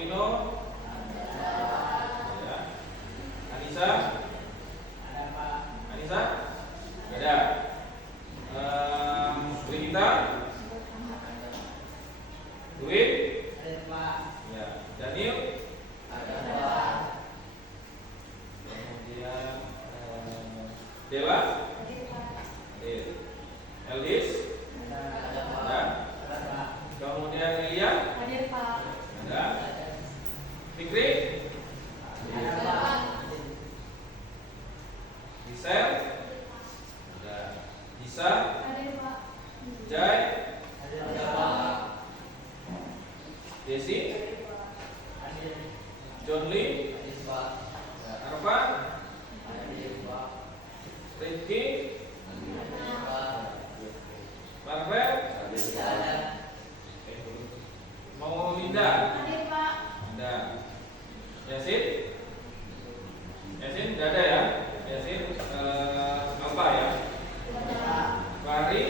Vino? Ya. Anissa? Ada Pak. Anissa? Ada. Rita? Dwi? Ada Pak. Ya. Daniel? Ada Pak. Kemudian Dewa? Adil. Eldis? Ada Pak. Ada. Ada Pak. Kemudian Elia? Ada. Fikri? Ada Pak. Gisel? Ada. Isa? Jai? Ada Pak. Desi? Ada John Lee? Pak. Arfa? Ada Pak. Rifki? Ada Pak. Marvel? Ada. Mau Linda? Ada. Yasin? Yasin tidak ada ya? Yasin apa ya? Fahri?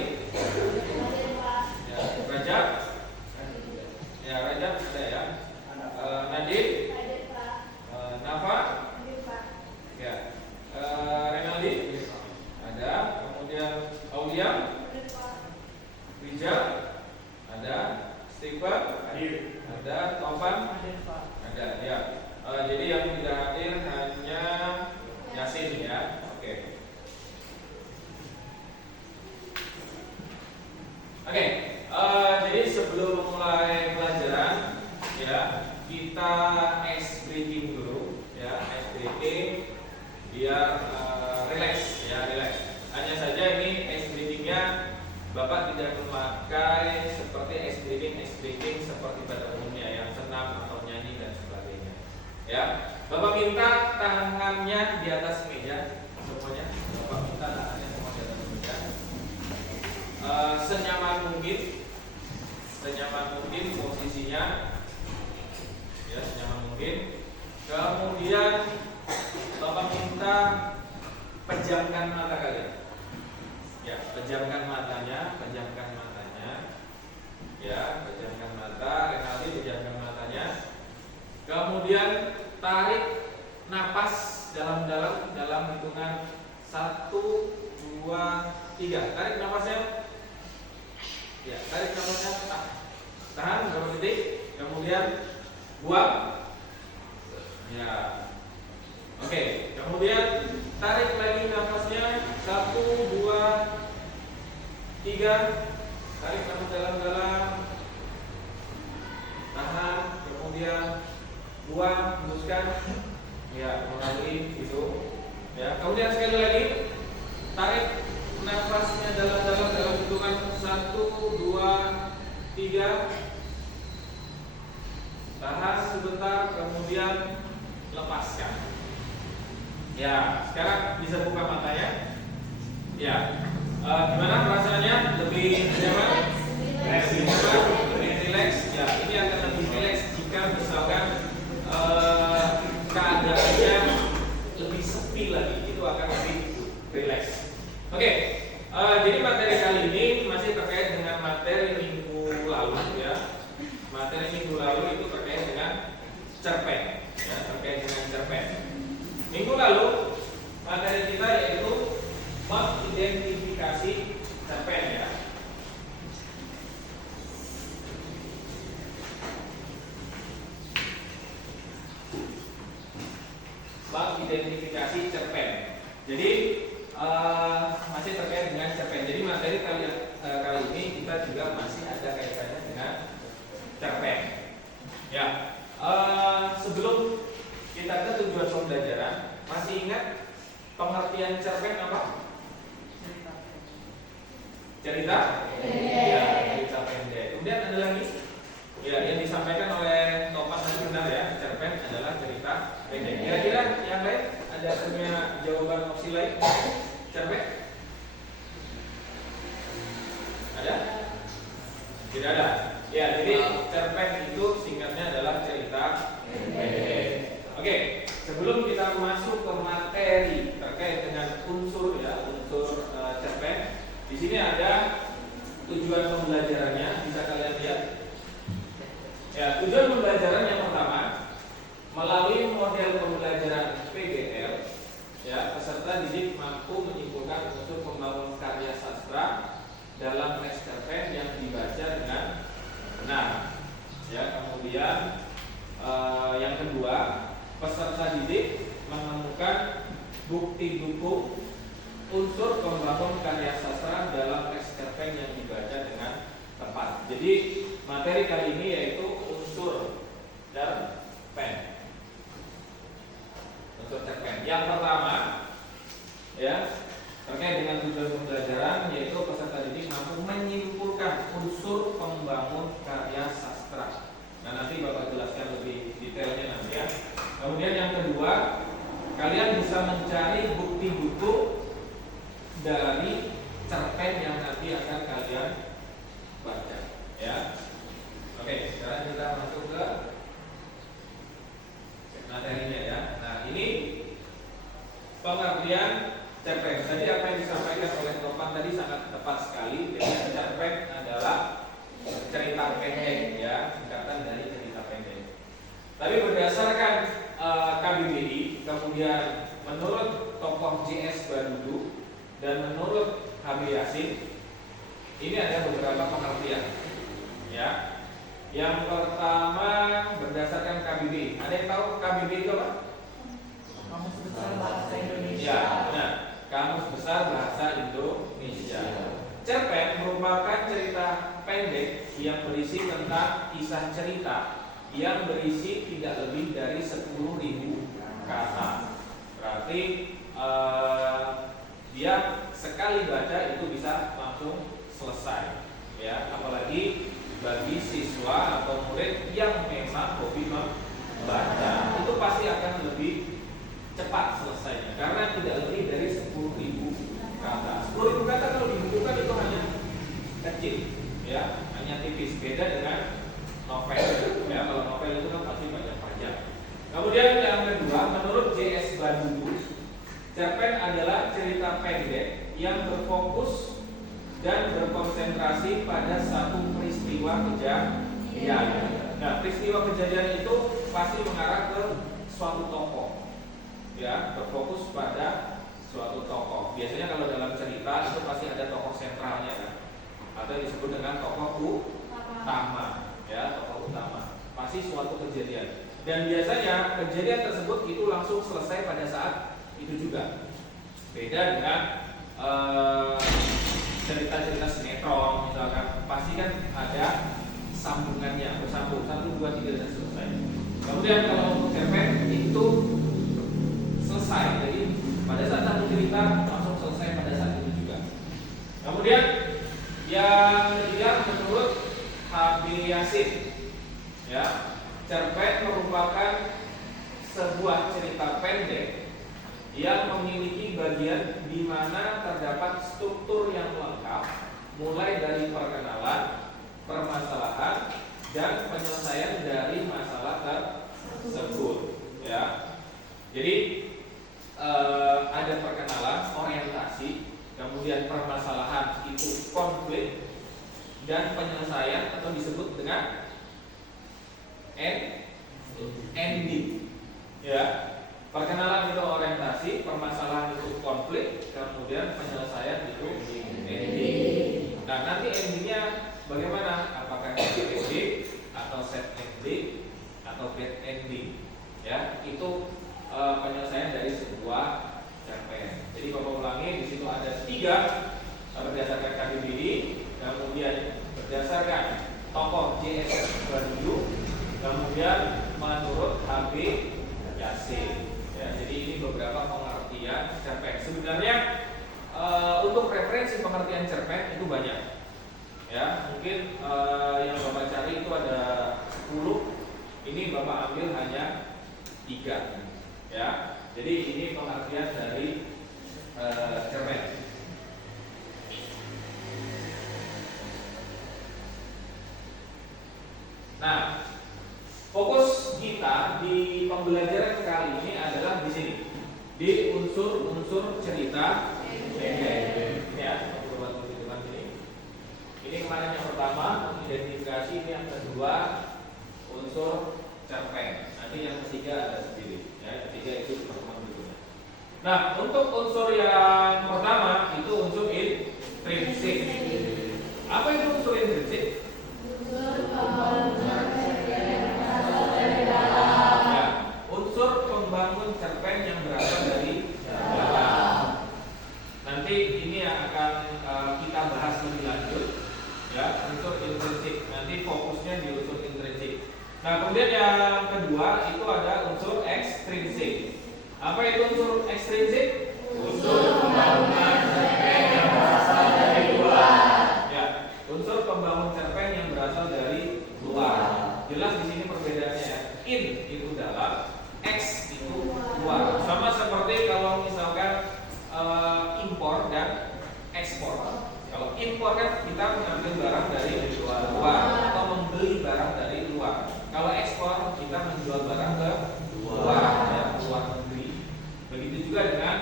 Ya. Rajab? Ya, Rajab ada ya? Nadir? Nafa? Ya. Renaldi? Ada. Kemudian Aulia? Rijal? Ada. Stephen? Ada. Taufan? Ada ya. Jadi yang tidak hadir hanya Yasin ya. Oke. Oke. Jadi sebelum mulai pelajaran ya, kita ice breaking dulu ya, ice breaking biar relax ya, relax. Hanya saja ini ice breakingnya Bapak tidak memakai seperti ice breaking seperti pada umumnya yang senam atau nyanyi dan sebagainya. Ya, Bapak minta tangannya di atas meja semuanya. Bapak minta tangannya semua di atas meja. Senyaman mungkin posisinya. Ya, senyaman mungkin. Kemudian Bapak minta pejamkan mata kalian. Ya, pejamkan matanya. Ya, pejamkan mata. Renaldi pejamkan matanya. Kemudian tarik napas dalam-dalam dalam hitungan 1, 2, 3. Tarik napasnya. Ya, tarik napasnya. Tahan berapa detik. Kemudian buang. Ya. Oke, kemudian tarik lagi napasnya 1, 2, 3. Tarik napas dalam-dalam. Tahan, kemudian buang, hembuskan. Ya, mengalir itu. Ya, kemudian sekali lagi tarik nafasnya dalam-dalam dalam hitungan 1, 2, 3. Tahan sebentar, kemudian lepaskan. Ya, sekarang bisa buka matanya. Ya, gimana perasaannya? Lebih nyaman? Lebih nyaman, lebih rileks. Ya, ini akan lebih rileks jika misalkan keadaannya lebih sepi lagi, itu akan lebih rileks. Oke, jadi materi kali ini masih terkait dengan materi minggu lalu ya. Materi minggu lalu itu terkait dengan cerpen, ya, terkait dengan cerpen. Minggu lalu materi kita yaitu mengidentifikasi cerpen ya. Mengidentifikasi cerpen. Jadi masih terkait dengan cerpen. Jadi materi kali ini kita juga masih ada kaitannya dengan cerpen. Ya, sebelum kita ke tujuan pembelajaran, masih ingat pengertian cerpen apa? Cerita? Ya, cerita pendek. Kemudian ada lagi, ya, yang disampaikan oleh Topan tadi benar ya, cerpen adalah cerita pendek. Kira-kira yang lain ada punya jawaban opsi lain? Cerpen? Ada? Tidak ada. Ya, jadi cerpen itu singkatnya adalah cerita pendek. Oke, sebelum kita masuk ke materi terkait dengan unsur ya, unsur cerpen, di sini ada tujuan pembelajarannya, bisa kalian lihat. Ya, tujuan pembelajaran yang pertama peserta didik menemukan bukti dukung unsur pembangun karya sastra dalam teks cerpen yang dibaca dengan tepat. Jadi materi kali ini yaitu unsur cerpen. Unsur cerpen. Yang pertama, ya, terkait dengan tujuan pembelajaran yaitu peserta didik mampu menyimpulkan unsur pembangun karya sastra. Nah, nanti Bapak jelaskan lebih detailnya nanti ya. Kemudian yang kedua, kalian bisa mencari bukti dukung dari cerpen yang nanti akan kalian baca, ya. Oke, sekarang kita masuk ke materinya ya. Nah, ini pengertian cerpen. Tadi apa yang disampaikan oleh Topan tadi sangat tepat sekali. Jadi cerpen adalah cerita pendek, ya, singkatan dari cerita pendek. Tapi berdasarkan KBBI, kemudian menurut tokoh JS Badudu dan menurut HB Yasin, ini ada beberapa pengertian, ya. Yang pertama berdasarkan KBBI. Ada yang tahu KBBI itu apa? Kamus Besar Bahasa Indonesia. Ya, benar. Kamus Besar Bahasa Indonesia. Cerpen merupakan cerita pendek yang berisi tentang kisah cerita yang berisi tidak lebih dari 10.000 kata. Berarti dia sekali baca itu bisa langsung selesai, ya. Apalagi bagi siswa atau murid yang memang hobi membaca, itu pasti akan lebih cepat selesainya karena tidak lebih dari 10.000 kata. 10.000 kata kalau dibukukan itu hanya kecil, ya, hanya tipis. Beda dengan novel, ya. Kalau novel itu kan pasti banyak panjang. Kemudian yang kedua, menurut JS Badudu, cerpen adalah cerita pendek yang berfokus dan berkonsentrasi pada satu peristiwa kejadian. Nah, peristiwa kejadian itu pasti mengarah ke suatu tokoh, ya, berfokus pada suatu tokoh. Biasanya kalau dalam cerita itu pasti ada tokoh sentralnya, kan, atau disebut dengan tokoh utama, ya, tokoh utama. Pasti suatu kejadian. Dan biasanya kejadian tersebut itu langsung selesai pada saat itu juga. Beda dengan cerita-cerita sinetron misalkan, pasti kan ada sambungannya, bersambung 1, 2, 3 dan selesai. Kemudian kalau untuk cerpen itu selesai, jadi pada saat satu cerita langsung selesai pada saat itu juga. Kemudian yang ketiga menurut HB Yasin, ya, cerpen merupakan sebuah cerita pendek yang memiliki bagian di mana terdapat struktur yang lengkap, mulai dari perkenalan, permasalahan, dan penyelesaian dari masalah tersebut, ya. Jadi ada perkenalan, orientasi, kemudian permasalahan itu konflik, dan penyelesaian atau disebut dengan ending, ya. Perkenalan itu orientasi, permasalahan itu konflik, kemudian penyelesaian itu ending. Nah, nanti endingnya bagaimana? Apakah happy ending atau sad ending atau bad ending? Ya, itu penyelesaian dari sebuah cerpen. Jadi Bapak ulangi, di situ ada 3 berdasarkan KBBI, kemudian berdasarkan tokoh JS Badudu, kemudian menurut HB Yasin. Ya, jadi ini beberapa pengertian cerpen. Sebenarnya untuk referensi pengertian cerpen itu banyak. Ya, mungkin yang Bapak cari itu ada 10. Ini Bapak ambil hanya 3. Ya, jadi ini pengertian dari cerpen. Nah, fokus kita di pembelajaran kali ini adalah di sini, di unsur-unsur cerita pendek. Ya, ini kemarin yang pertama identifikasi, ini yang kedua unsur cerpen. Nanti yang ketiga ada sendiri. Ya, yang ketiga itu pertemuan berikutnya. Nah, untuk unsur yang pertama itu unsur intrinsik. Apa itu unsur intrinsik? Unsur Apa itu unsur ekstrinsik? Unsur pembangunan cerpen yang berasal dari luar. Ya, unsur pembangun cerpen yang berasal dari luar. Jelas di sini perbedaannya ya. In itu dalam, X itu luar. Sama seperti kalau misalkan impor dan ekspor. Kalau impor kan kita mengambil barang dari luar atau membeli barang dari luar. Kalau ekspor kita menjual barang ke luar, ya, luar negeri. Begitu juga dengan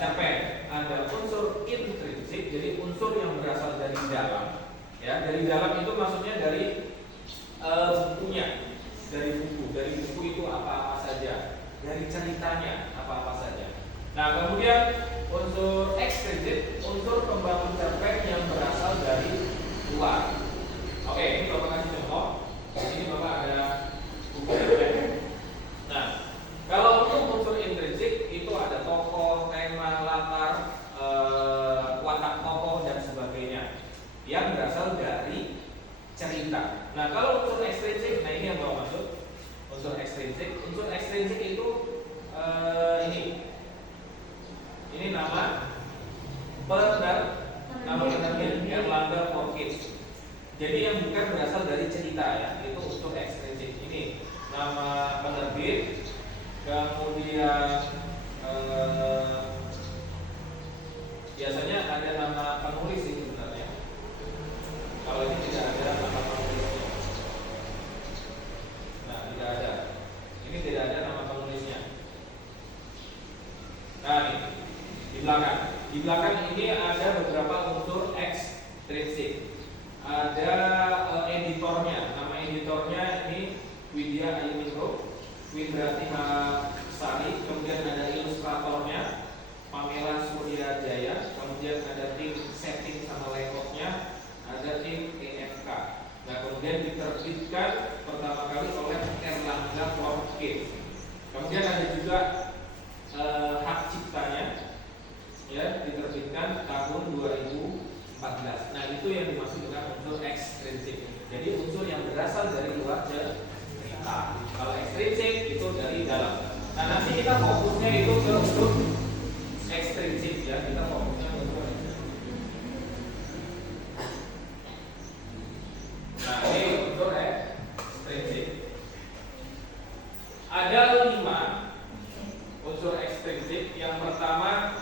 cerpen. Ada unsur intrinsik, jadi unsur yang berasal dari dalam. Ya, dari dalam itu maksudnya dari bukunya, dari buku itu apa-apa saja, dari ceritanya apa-apa saja. Nah, kemudian unsur ekstrinsik, unsur pembangun cerpen yang berasal dari luar. Oke, ini Bapak kasih contoh. Di sini Bapak ada buku cerpen. Nah, kalau untuk unsur intrinsik itu ada tokoh, tema, latar, watak tokoh dan sebagainya yang berasal dari cerita. Nah, kalau unsur ekstrinsik, nah ini yang Bapak maksud. Unsur ekstrinsik itu ini nama penerbit Erlangga Forkis. Jadi yang bukan berasal dari cerita ya, itu unsur ekstrinsik. Ini nama penerbit, kemudian biasanya ada nama penulis ini sebenarnya. Kalau ini tidak ada nama penulisnya. Nah, tidak ada. Ini tidak ada nama penulisnya. Nah, ini di belakang ini ada beberapa unsur ekstrinsik. Ada editornya. Nama editornya ini Widya Ayuningro, Windrati Sari. Kemudian ada ilustratornya Pamela Suryajaya. Kemudian ada tim setting sama layoutnya, ada tim EFK. Nah, kemudian diterbitkan pertama kali oleh Erlangga Forkis. Kemudian ada juga hak ciptanya, ya, diterbitkan tahun 2014. Nah, itu yang dimaksud dengan unsur ekstrinsik. Jadi unsur yang berasal dari luar cerita. Kalau ekstrinsik itu dari dalam. Nah, nanti kita fokusnya itu ke unsur ekstrinsik ya. Kita fokusnya ke unsur ekstrinsik. Nah, ini unsur ekstrinsik. Ada 5 unsur ekstrinsik. Yang pertama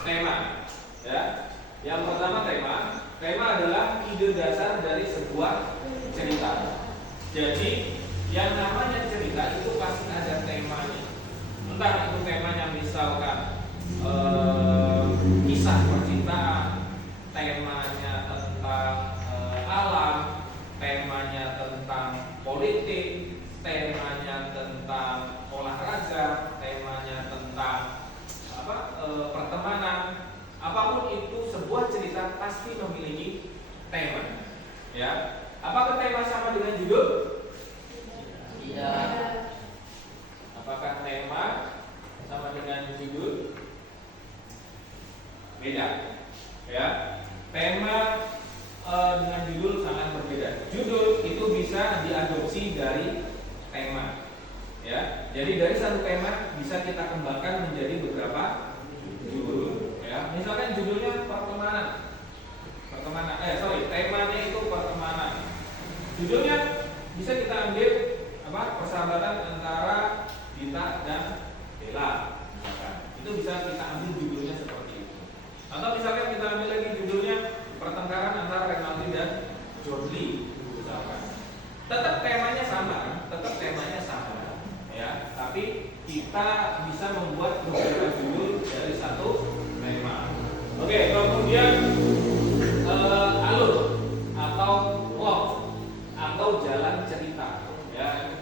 tema, ya. Yang pertama tema. Tema adalah ide dasar dari sebuah cerita. Jadi yang namanya cerita itu pasti ada temanya. Entah itu temanya misalkan kisah percintaan, temanya tentang alam, temanya tentang politik, temanya tentang olahraga, temanya tentang pertemanan. Apapun itu, sebuah cerita pasti memiliki tema. Ya, apakah tema sama dengan judul? Tidak. Apakah tema sama dengan judul? Beda. Ya, tema dengan judul sangat berbeda. Judul itu bisa diadopsi dari tema. Ya, jadi dari satu tema bisa kita kembangkan menjadi beberapa judul. Ya, misalkan judulnya pertemanan. Temanya itu pertemanan. Judulnya bisa kita ambil persahabatan antara Dita dan Bella. Misalkan. Itu bisa kita ambil judulnya seperti itu. Atau misalkan kita ambil lagi judulnya pertengkaran antara Renaldi dan Jodli, misalkan. Tetap temanya sama, ya. Tapi kita bisa membuat beberapa judul dari satu tema. Oke, kemudian alur atau plot atau jalan cerita, ya.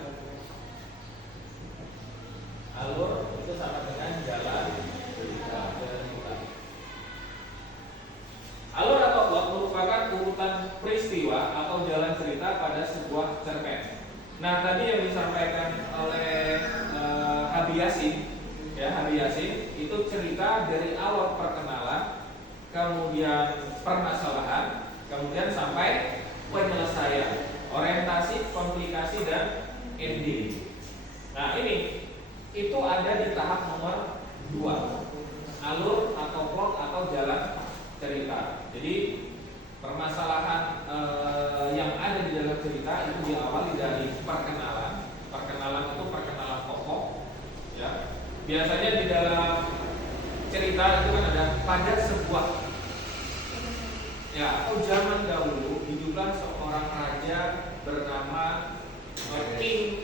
Alur itu sama dengan jalan cerita. Alur atau plot merupakan urutan peristiwa atau jalan cerita pada sebuah cerpen. Nah, tadi yang disampaikan oleh Habib Yasin itu cerita dari awal perkenalan, kemudian permasalahan, kemudian sampai penyelesaian, orientasi, komplikasi dan ending. Nah, ini itu ada di tahap nomor 2, alur atau plot atau jalan cerita. Jadi permasalahan yang ada di dalam cerita itu diawali dari perkenalan. Perkenalan itu perkenalan pokok, ya. Biasanya di dalam cerita itu kan ada pada sebuah, ya, zaman dahulu hiduplah seorang raja bernama King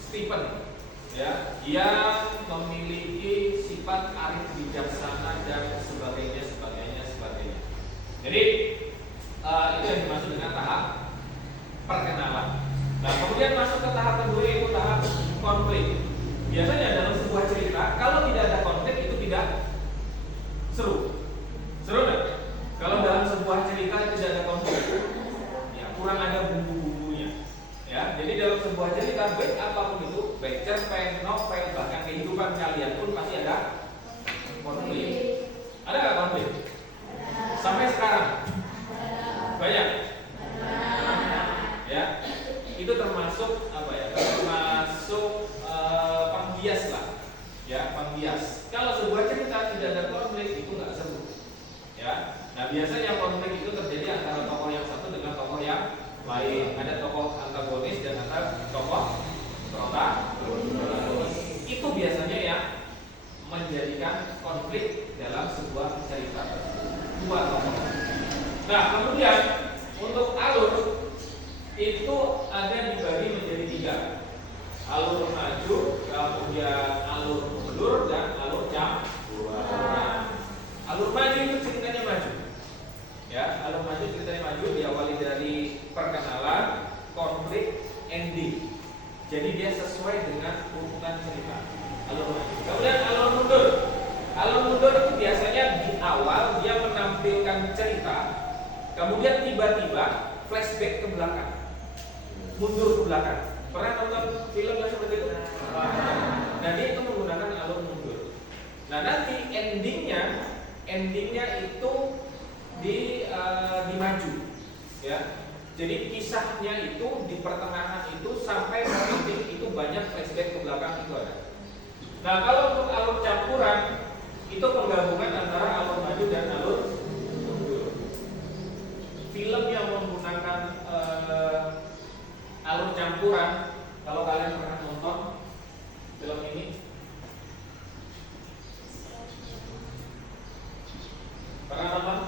Stephen, ya, yang memiliki sifat arif bijaksana dan sebagainya. Jadi itu yang dimaksud dengan tahap perkenalan. Nah, kemudian masuk ke tahap kedua, yaitu tahap konflik. Biasanya dalam sebuah cerita, kalau tidak ada konflik itu tidak seru. Seru nggak? Kalau dalam sebuah cerita tidak ada konflik, ya kurang ada bumbu-bumbunya. Ya, jadi dalam sebuah cerita, baik apapun itu, baik cerpen, novel, bahkan kehidupan kalian pun pasti ada konflik. Ada nggak konflik? Sampai sekarang banyak. Ya, itu termasuk apa ya? Termasuk penghias lah, ya, penghias. Kalau sebuah cerita tidak ada konflik itu nggak seru, ya. Nah, biasanya konflik itu terjadi antara tokoh yang satu dengan tokoh yang lain. Ada tokoh antagonis dan ada tokoh protagonis. Itu biasanya yang menjadikan konflik dalam sebuah cerita. Dua tokoh. Nah, kemudian untuk alur itu ada dibagi menjadi 3. Alur maju, kemudian alur mundur, dan alur campuran. Alur maju itu ceritanya maju. Ya, alur maju ceritanya maju diawali dari perkenalan, konflik, ending. Jadi dia sesuai dengan urutan cerita. Alur maju. Kemudian alur mundur. Alur mundur itu biasanya di awal dia menampilkan cerita, kemudian tiba-tiba flashback ke belakang, mundur ke belakang. Pernah nonton film yang seperti itu? Nah, dia itu menggunakan alur mundur. Nah, nanti endingnya itu di maju, ya. Jadi kisahnya itu di pertengahan itu sampai ending itu banyak flashback ke belakang itu ada. Nah, kalau untuk alur campuran itu penggabungan antara alur maju dan alur mundur. Film yang menggunakan alur campuran, kalau kalian pernah nonton film ini, pernah nonton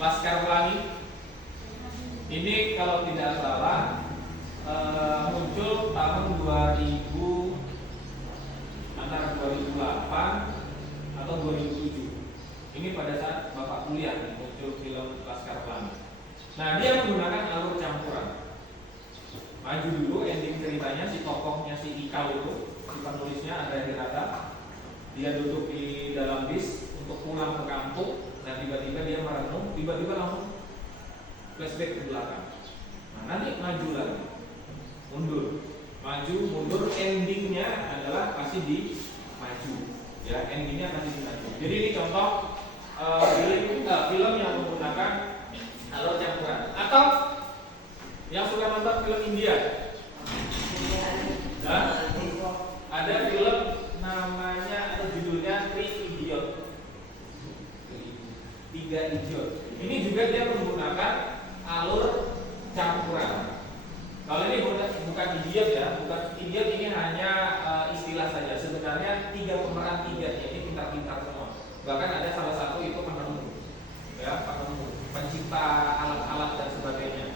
Laskar Pelangi? Ini kalau tidak salah muncul tahun 2000, antara 2008 atau 2007. Ini pada saat Bapak kuliah muncul film Laskar Pelangi. Nah, dia menggunakan alur campuran. Maju dulu ending ceritanya, si tokohnya si Ikal itu, si penulisnya Andrea Hirata, dia duduk di dalam bis untuk pulang ke kampung. Nah, tiba-tiba dia merenung, tiba-tiba langsung flashback ke belakang. Nah, nanti maju lagi, mundur, maju, mundur, endingnya adalah pasti di maju, ya, endingnya pasti di maju. Jadi ini contoh film yang menggunakan alur campuran. Atau yang suka nonton film India, nah, ada film namanya atau judulnya Three Idiot, 3 idiot. Ini juga dia menggunakan alur campuran. Kalau ini bukan idiot, ya, bukan idiot, ini hanya istilah saja. Sebenarnya 3 pemeran 3 ini pintar-pintar semua. Bahkan ada salah satu itu penemu, ya, penemu, pencipta alat-alat dan sebagainya.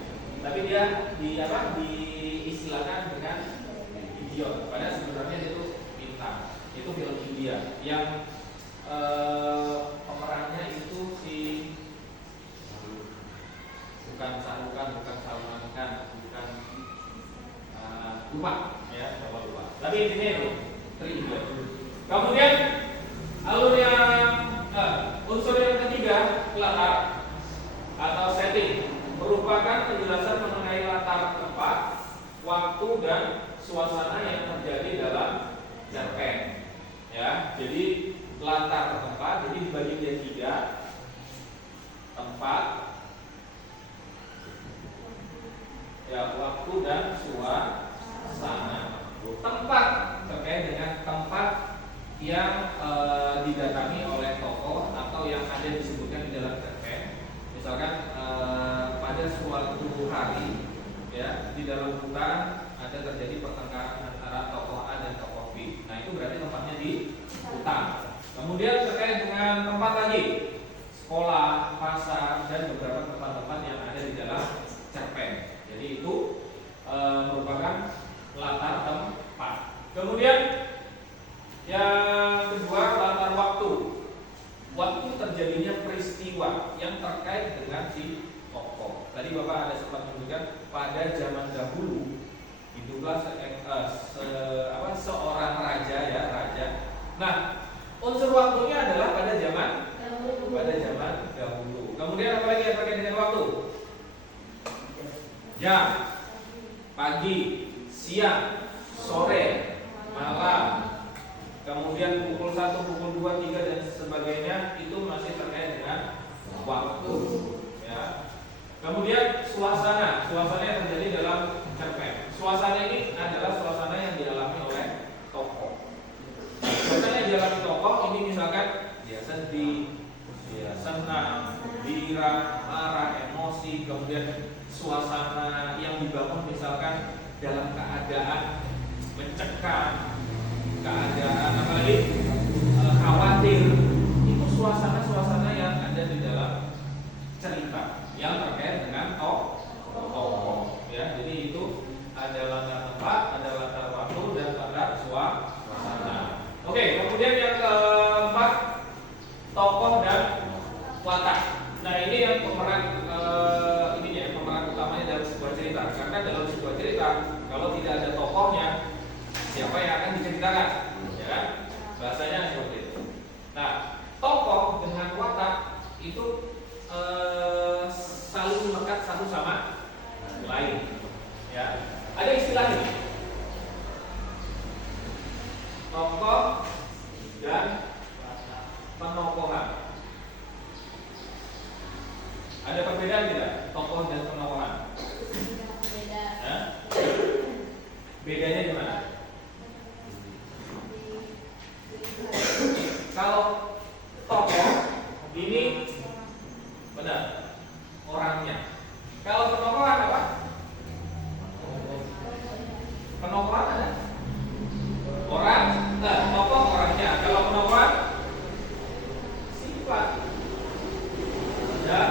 Tapi dia diistilahkan dengan idiot. Padahal sebenarnya itu pintar. Itu film India yang pemerannya itu si bukan Salman Khan, bukan lupa, ya, coba lupa. Tapi intinya itu Three Idiot. Kemudian alur yang unsur yang ketiga, latar atau setting, merupakan penjelasan mengenai latar tempat, waktu, dan suasana yang terjadi dalam cerpen. Ya, jadi latar tempat, jadi dibagi menjadi 3, tempat, ya, waktu, dan suasana. Tempat terkait dengan tempat yang didatangi oleh tokoh atau yang ada disebutkan di dalam cerpen. Misalkan pada suatu hari ya di dalam hutan ada terjadi pertengkaran antara tokoh A dan tokoh B. Nah itu berarti tempatnya di hutan. Kemudian terkait dengan tempat lagi, sekolah, pasar, dan beberapa tempat-tempat yang ada di dalam cerpen. Jadi itu merupakan latar tempat. Kemudian yang kedua latar waktu. Waktu terjadinya peristiwa yang terkait dengan si tokoh. Tadi Bapak ada sempat menunjukkan pada zaman dahulu hiduplah seorang raja ya, raja. Nah, unsur waktunya adalah pada zaman dahulu. Kemudian apa lagi yang terkait dengan waktu? Jam, pagi, siang, sore, malam. Kemudian pukul 1, pukul 2, 3 dan sebagainya itu masih terkait dengan waktu ya. Kemudian suasana yang terjadi dalam cerpen. Suasana ini adalah suasana yang dialami oleh tokoh. Suasana yang dialami tokoh ini misalkan dia sedih, dia senang, gembira, marah, emosi. Kemudian suasana yang dibangun misalkan dalam keadaan mencekam, keadaan apalagi khawatir. Itu suasana yang ada di dalam cerita yang terkait dengan tokoh ya. Jadi itu ada latar tempat, ada latar waktu dan latar suasana. Oke, kemudian yang keempat tokoh dan watak. Nah ini yang pemeran pemeran utamanya dalam sebuah cerita. Karena dalam sebuah cerita kalau tidak ada tokohnya, siapa yang akan diceritakan? Ya kan? Bahasanya seperti itu. Nah, tokoh dengan watak itu saling melekat satu sama lain. Ya, ada istilah ini. Tokoh dan penokohan. Ada perbedaan tidak? Tokoh dan penokohan. Bedanya di mana? Kalau tokoh ini benar orangnya. Kalau penokohan apa? Penokohan ada orang, tokoh orangnya. Kalau penokohan sifat dan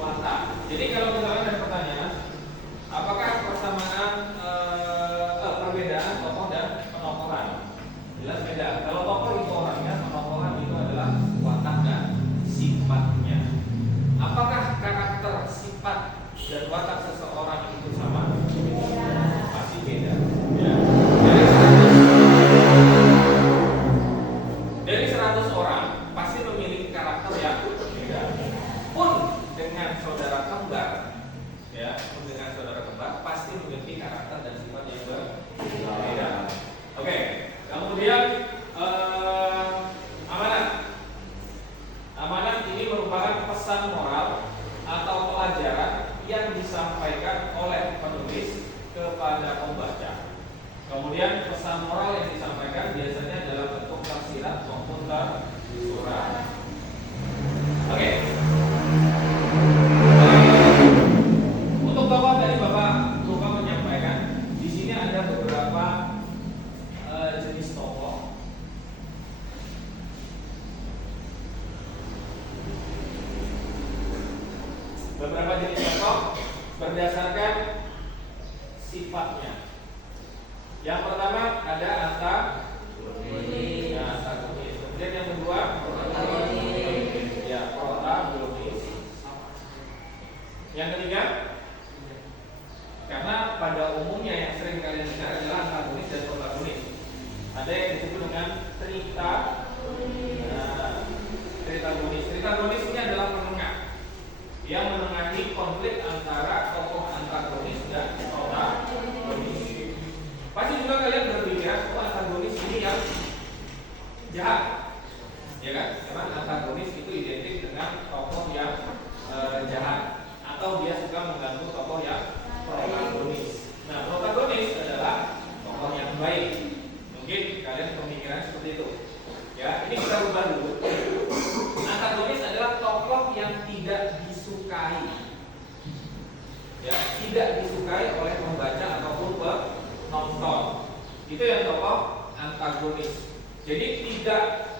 watak. Jadi kalau misalnya ada pertanyaan, apakah persamaan perbedaan tokoh dan penokohan? Jelas beda. Kalau tokoh itu orangnya, penokohan itu adalah watak dan sifatnya. Apakah karakter, sifat dan watak seseorang itu sama? Pasti beda. Ya. Dari 100 orang pasti memiliki karakter yang beda. Pun dengan saudara kembar, ya, dengan saudara kembar pasti memiliki karakter dan sifat yang berbeda. Oke. Kemudian amanat. Amanat ini merupakan pesan moral atau pelajaran yang disampaikan oleh penulis kepada pembaca. Kemudian pesan moral yang disampaikan biasanya dalam bentuk tersirat maupun tersurat. Oke. Untuk tokoh tadi Bapak lupa menyampaikan, di sini ada beberapa jenis tokoh. Beberapa jenis tokoh berdasarkan sifatnya. Yang pertama ada antagonis. Kemudian yang kedua protagonis. Yang ketiga, karena pada umumnya yang sering kalian dengar adalah antagonis dan protagonis. Ada yang disebut dengan tritagonis. Tritagonis ini adalah penengah yang menengahi konflik antara tokoh antagonis dan protagonis. Pasti juga kalian berpikiran, antagonis ini yang jahat, ya kan? Karena antagonis itu identik dengan tokoh yang jahat, atau dia suka mengganggu tokoh yang protagonis. Nah, protagonis adalah tokoh yang baik, Itu yang tokoh antagonis. Jadi tidak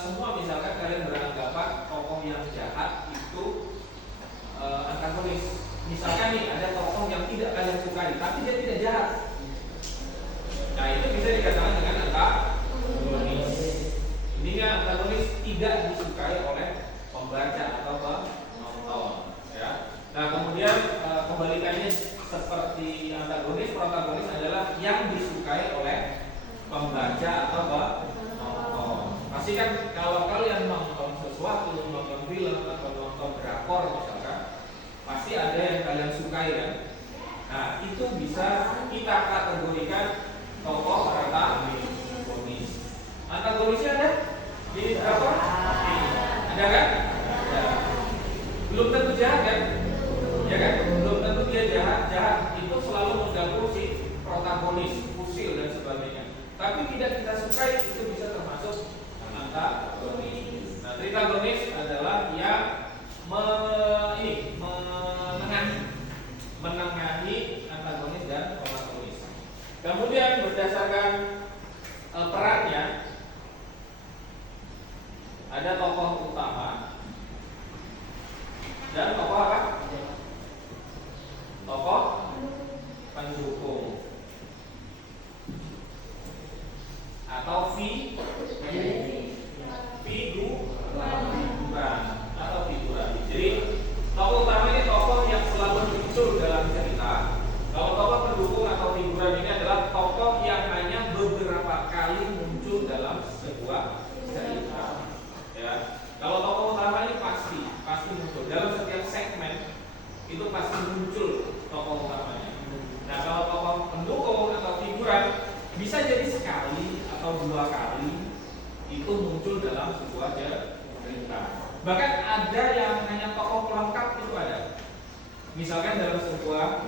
semua misalkan kalian beranggapan tokoh yang jahat itu antagonis. Misalkan nih ada tokoh yang tidak kalian sukai, tapi dia tidak jahat. Nah itu bisa dikatakan dengan antagonis. Ininya antagonis tidak disukai oleh pembaca atau penonton. Ya. Nah kemudian kebalikannya seperti antagonis, protagonis adalah yang disukai oleh pembaca atau penonton. Pasti kan kalau kalian nonton sesuatu, nonton film atau nonton drakor misalkan, pasti ada yang kalian sukai kan. Nah itu bisa kita kategorikan tokoh antagonis. Antagonisnya ada di drakor? Ada kan? Ada. Belum tentu jahat kan? Ya kan? Belum tentu dia jahat. Itu selalu mengganggu si protagonis, fusil dan sebagainya. Tapi tidak kita sukai itu bisa termasuk antagonis. Nah, tritagonis adalah yang menengahi antagonis dan protagonis. Kemudian berdasarkan perannya ada tokoh utama dan tokoh apa? Tokoh pendukung atau figuran. Jadi tokoh utama ini tokoh yang selalu muncul dalam cerita. Kalau tokoh pendukung atau figuran ini adalah tokoh yang hanya beberapa kali muncul dalam sebuah cerita. Ya. Kalau tokoh utama ini pasti muncul dalam setiap segmen, itu pasti muncul tokoh utamanya. Nah kalau tokoh pendukung atau figuran bisa jadi sekali atau dua kali itu muncul dalam sebuah cerita. Bahkan ada yang hanya tokoh pelengkap itu ada. Misalkan dalam sebuah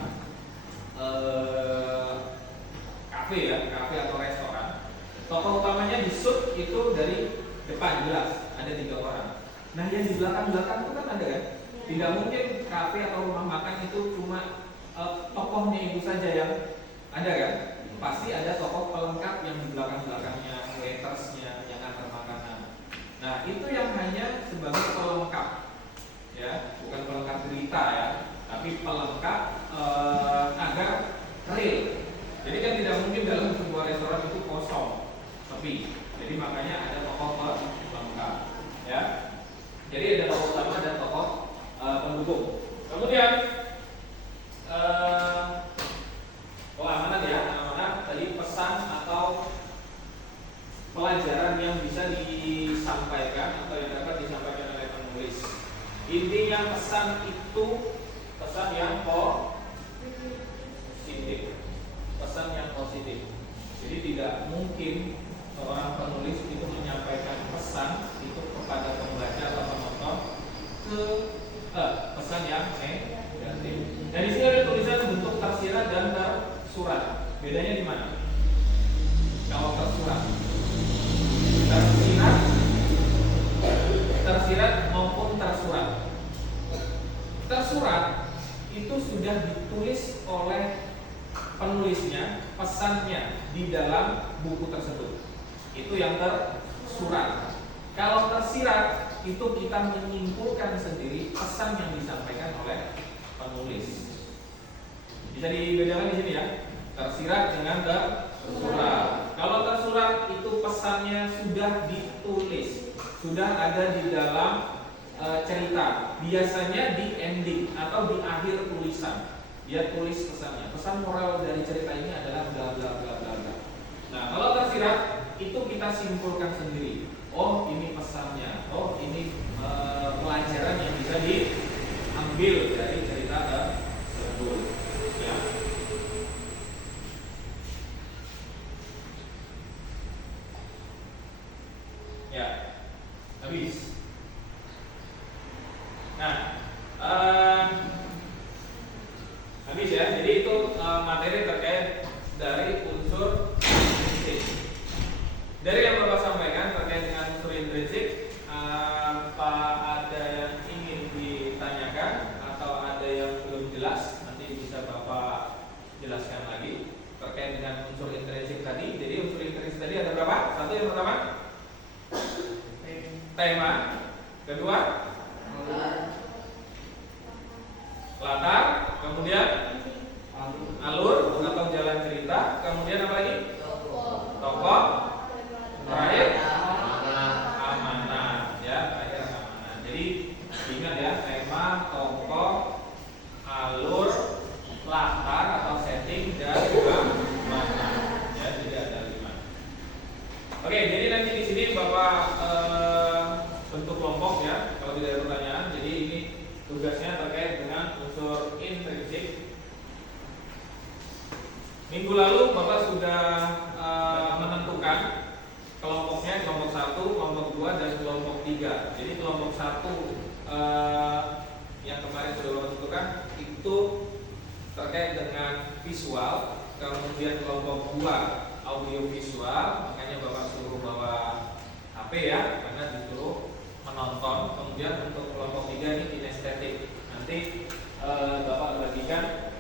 kafe atau restoran, tokoh utamanya di shoot itu dari depan jelas ada 3 orang. Nah yang di belakang itu kan ada kan? Tidak mungkin kafe atau rumah makan itu cuma tokohnya itu saja yang ada kan? Pasti ada tokoh pelengkap yang di belakangnya, waitersnya, yang antar makanan. Nah itu yang hanya sebagai pelengkap, ya, bukan pelengkap cerita ya, tapi pelengkap agar real. Jadi kan tidak mungkin dalam sebuah restoran itu kosong, sepi. Jadi makanya ada tokoh pelengkap, ya. Jadi ada tokoh utama dan tokoh pendukung. Kemudian amanat tadi pesan atau pelajaran yang bisa disampaikan atau yang dapat disampaikan oleh penulis. Intinya pesan itu pesan yang positif. Jadi tidak mungkin seorang penulis itu menyampaikan pesan itu kepada pembaca atau penonton pesan yang negatif. Dan di sini ada tulisan bentuk tersirat dan tersurat. Bedanya di mana? Kalau tersirat maupun tersurat. Tersurat itu sudah ditulis oleh penulisnya, pesannya di dalam buku tersebut. Itu yang tersurat. Kalau tersirat itu kita menyimpulkan sendiri pesan yang disampaikan oleh penulis. Bisa dibedakan di sini ya. Tersirat dengan tersurat. Kalau tersurat itu pesannya sudah ditulis, sudah ada di dalam cerita. Biasanya di ending atau di akhir tulisan. Dia tulis pesannya. Pesan moral dari cerita ini adalah bla bla bla bla bla. Nah, kalau tersirat itu kita simpulkan sendiri. Oh, ini pesannya. Oh, ini pelajaran yang bisa diambil dari cerita tersebut. Ya. Ya, habis. Nah, habis ya. Jadi itu materi terkait dari unsur intrinsik. Dari yang Bapak sampaikan terkait dengan unsur intrinsik, apa ada yang ingin ditanyakan atau ada yang belum jelas? Nanti bisa Bapak jelaskan lagi terkait dengan unsur intrinsik yang pertama? Tema. Kedua? Latar. Kemudian alur atau jalan cerita. Kemudian apa lagi? Tokoh. Terakhir amanah, ya, terakhir amanah. Jadi ingat ya, tema, tokoh, alur, latar atau setting, dan amanah. Ya, jadi ada 5. Oke, jadi nanti di sini Bapak bentuk kelompok ya, kalau tidak ada pertanyaan. Jadi ini tugasnya terkait dengan unsur intrinsik. Minggu lalu Bapak sudah menentukan kelompoknya, kelompok 1, kelompok 2, dan kelompok 3. Jadi kelompok 1 yang kemarin sudah Bapak tentukan itu terkait dengan visual. Kemudian kelompok 2 audio visual, makanya Bapak suruh bawa HP ya, karena disuruh menonton. Kemudian untuk kelompok 3 ini kinestetik. Nanti Bapak bagikan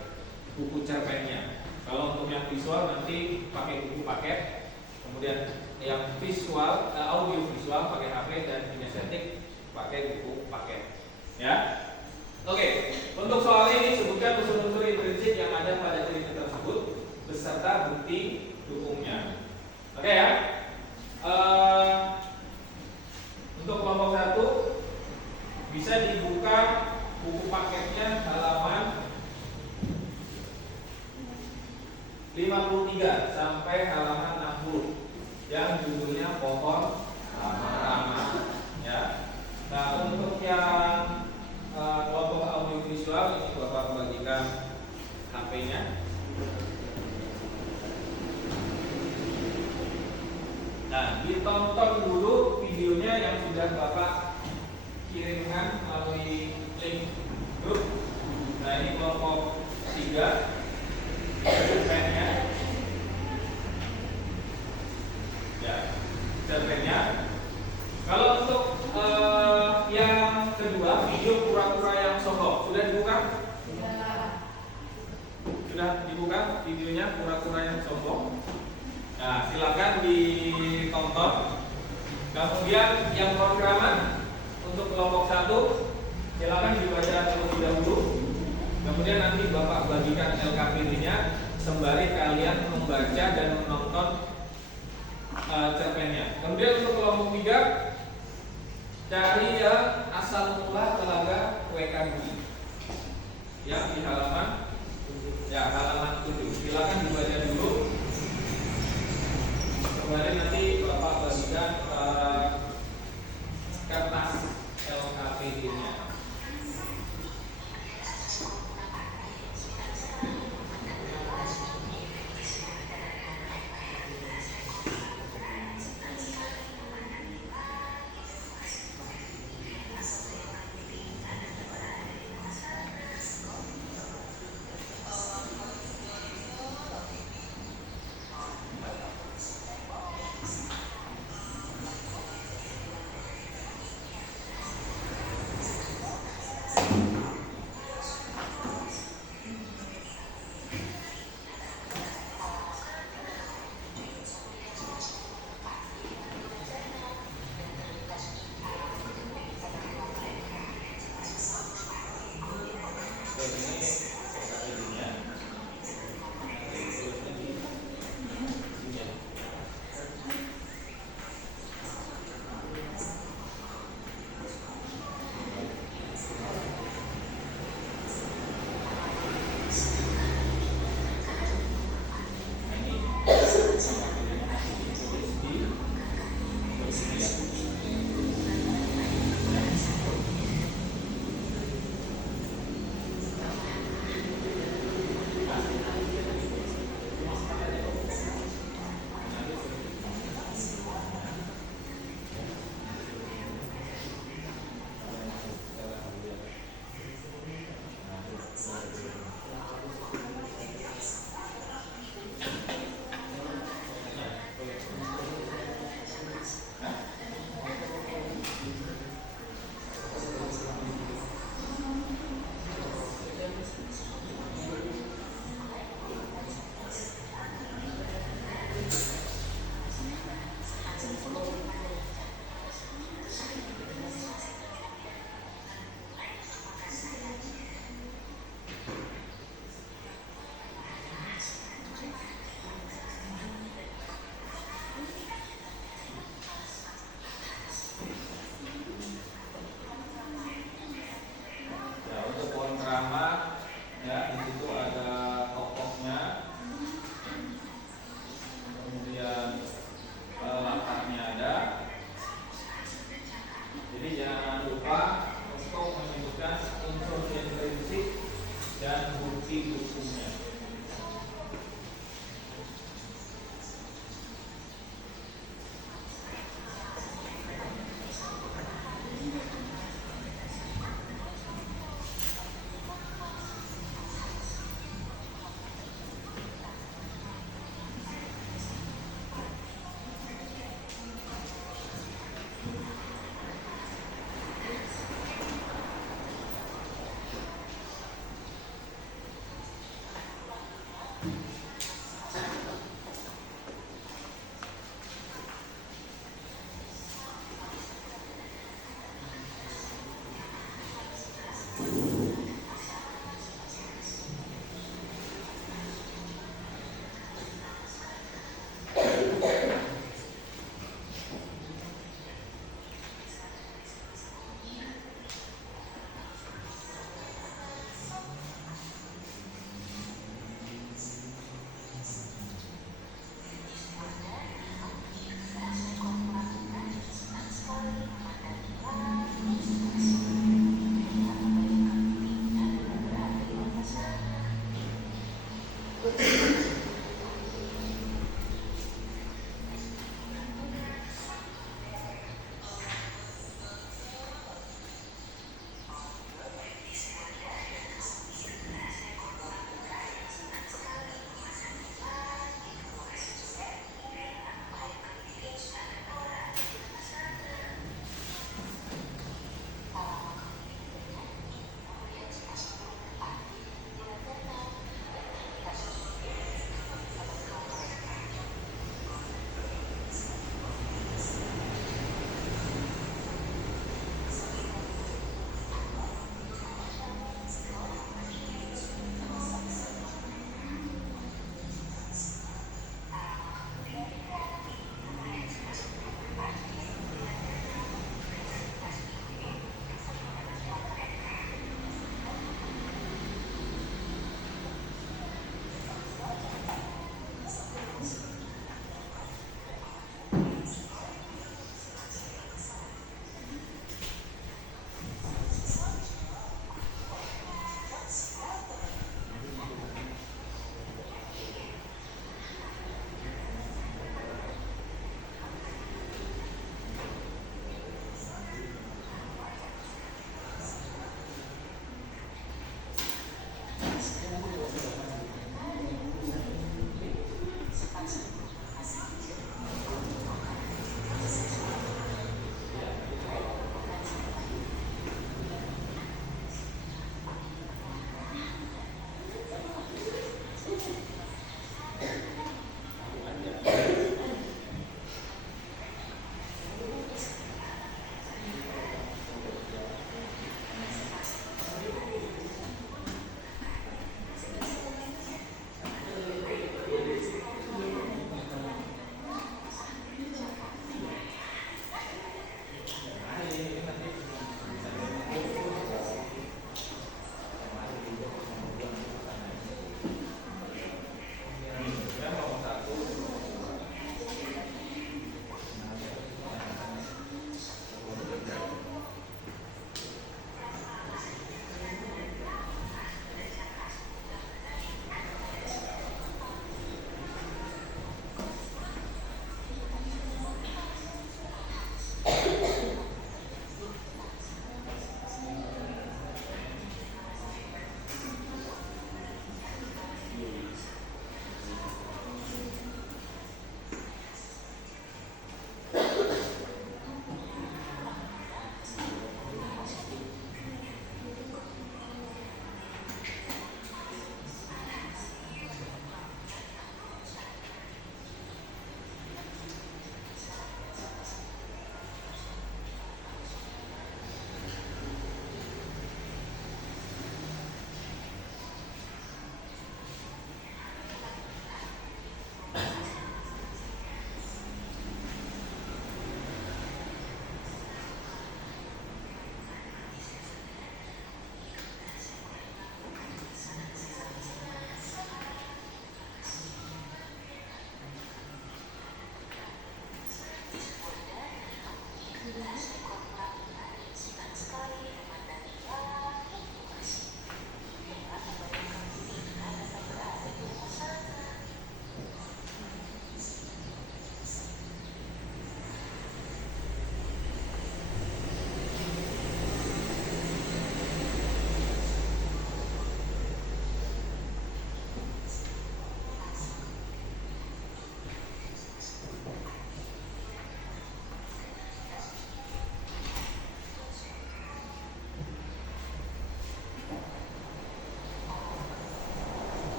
buku cerpennya. Kalau untuk yang visual nanti pakai buku paket. Kemudian yang visual, audio visual pakai HP, dan kinestetik pakai buku paket. Ya. Oke, untuk soal ini sebutkan unsur-unsur intrinsik yang ada pada cerita tersebut beserta bukti dukungnya. Oke ya. Untuk kelompok 1 bisa dibuka buku paketnya halaman 53 sampai halaman 60 yang judulnya pohon ramah ya. Nah, untuk yang kelompok audio visual ini Bapak bagikan HP-nya. Nah, ditonton dulu videonya yang sudah Bapak kirimkan melalui link grup. Nah, ini kelompok 3 cerpennya. Ya, cerpennya. Kalau untuk yang kedua, video pura-pura yang sombong sudah dibuka? Sudah dibuka videonya pura-pura yang sombong. Nah, silakan ditonton. Kemudian yang programan untuk kelompok 1 silakan dibaca terlebih dahulu. Kemudian nanti Bapak bagikan LKPD-nya sembari kalian membaca dan menonton cerpennya. Kemudian untuk kelompok 3 cari ya asal mula telaga WKG ya di halaman 7. Silakan dibaca dulu. Kemarin nanti Bapak bagikan kertas LKPD-nya.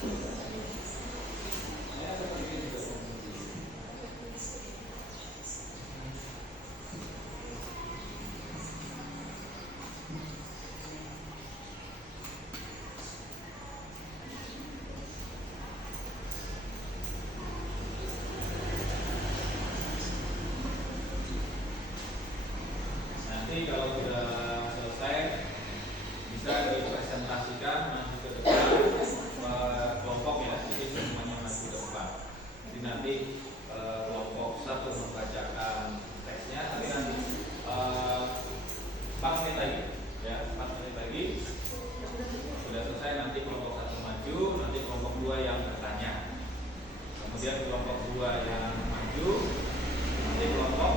Ya, seperti itu. Nanti kalau sudah selesai bisa dipresentasikan maju ke depan kelompok ya, jadi semuanya maju ke depan. Jadi nanti kelompok satu membacakan teksnya, tapi nanti 4 menit lagi, ya 4 menit lagi sudah selesai. Nanti kelompok satu maju, nanti kelompok 2 yang bertanya, kemudian kelompok 2 yang maju, nanti kelompok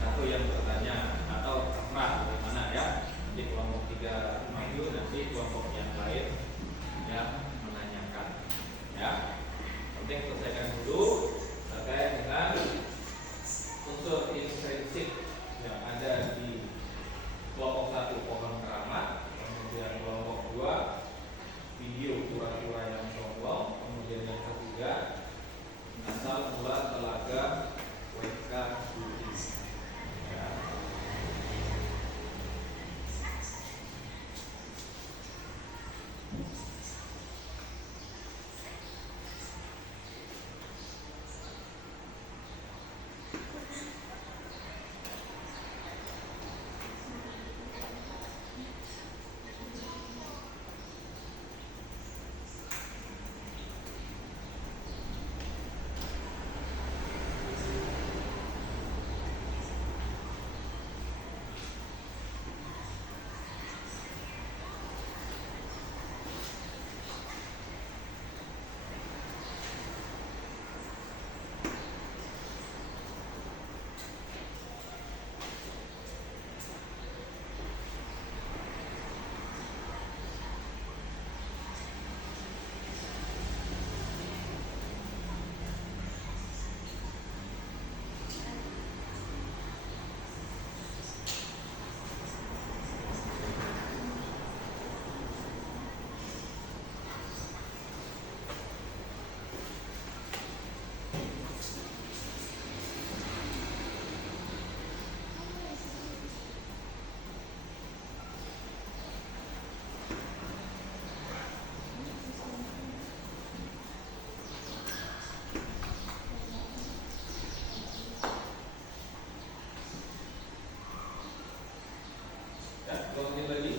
satu yang bertanya atau terserah bagaimana ya. Nanti kelompok 3 maju, nanti kelompok yang lain yang menanyakan. Ya, penting selesaikan dulu terkait dengan unsur intrinsik yang ada di kelompok 1 pohon keramat, kemudian kelompok 2 video kura-kura yang sombong, kemudian yang ketiga asal mula telaga WK Budi. Ya. Ya, 2 menit lagi.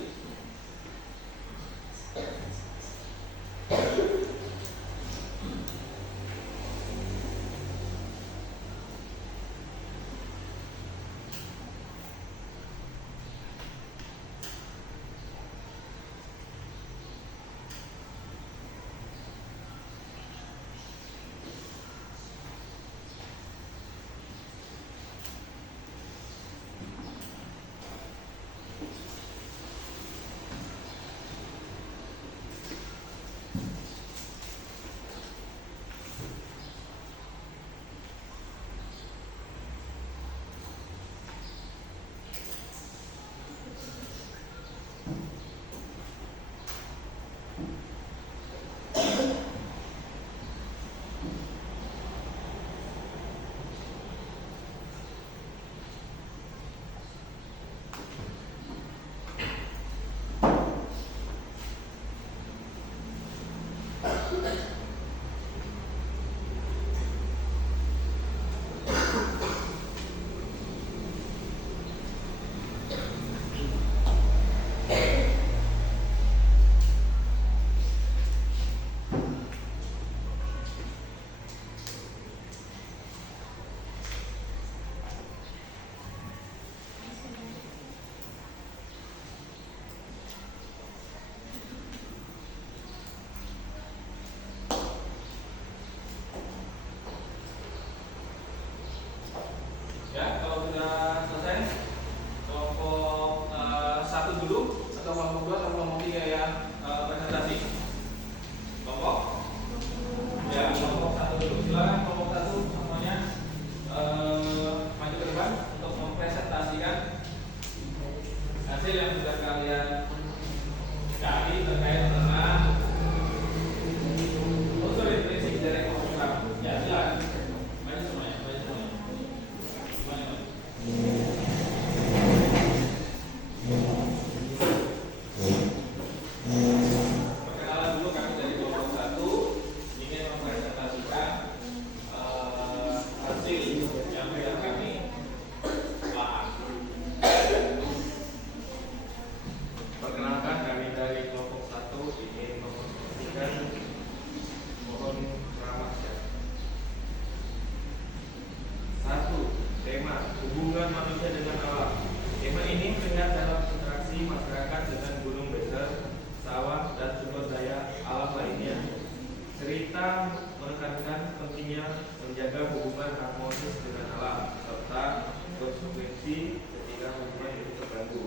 cerita menekankan pentingnya menjaga hubungan harmonis dengan alam serta konsekuensi ketika hubungan itu terganggu.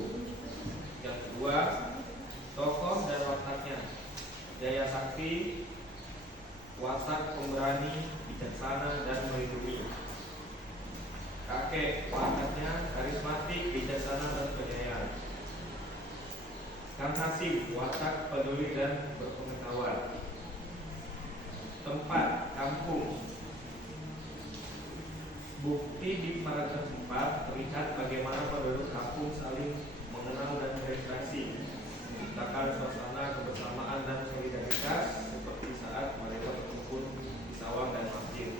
Yang kedua, tokoh dan wataknya. Jaya Sakti, watak pemberani, bijaksana dan melindungi. Kakek, wataknya karismatik, bijaksana dan penyayang. Kang Hasim, watak peduli dan berpengetahuan. Tempat, kampung. Bukti di paragraf 4 terlihat bagaimana penduduk kampung saling mengenal dan berinteraksi, menciptakan suasana kebersamaan dan solidaritas seperti saat mereka berkumpul di sawah dan masjid.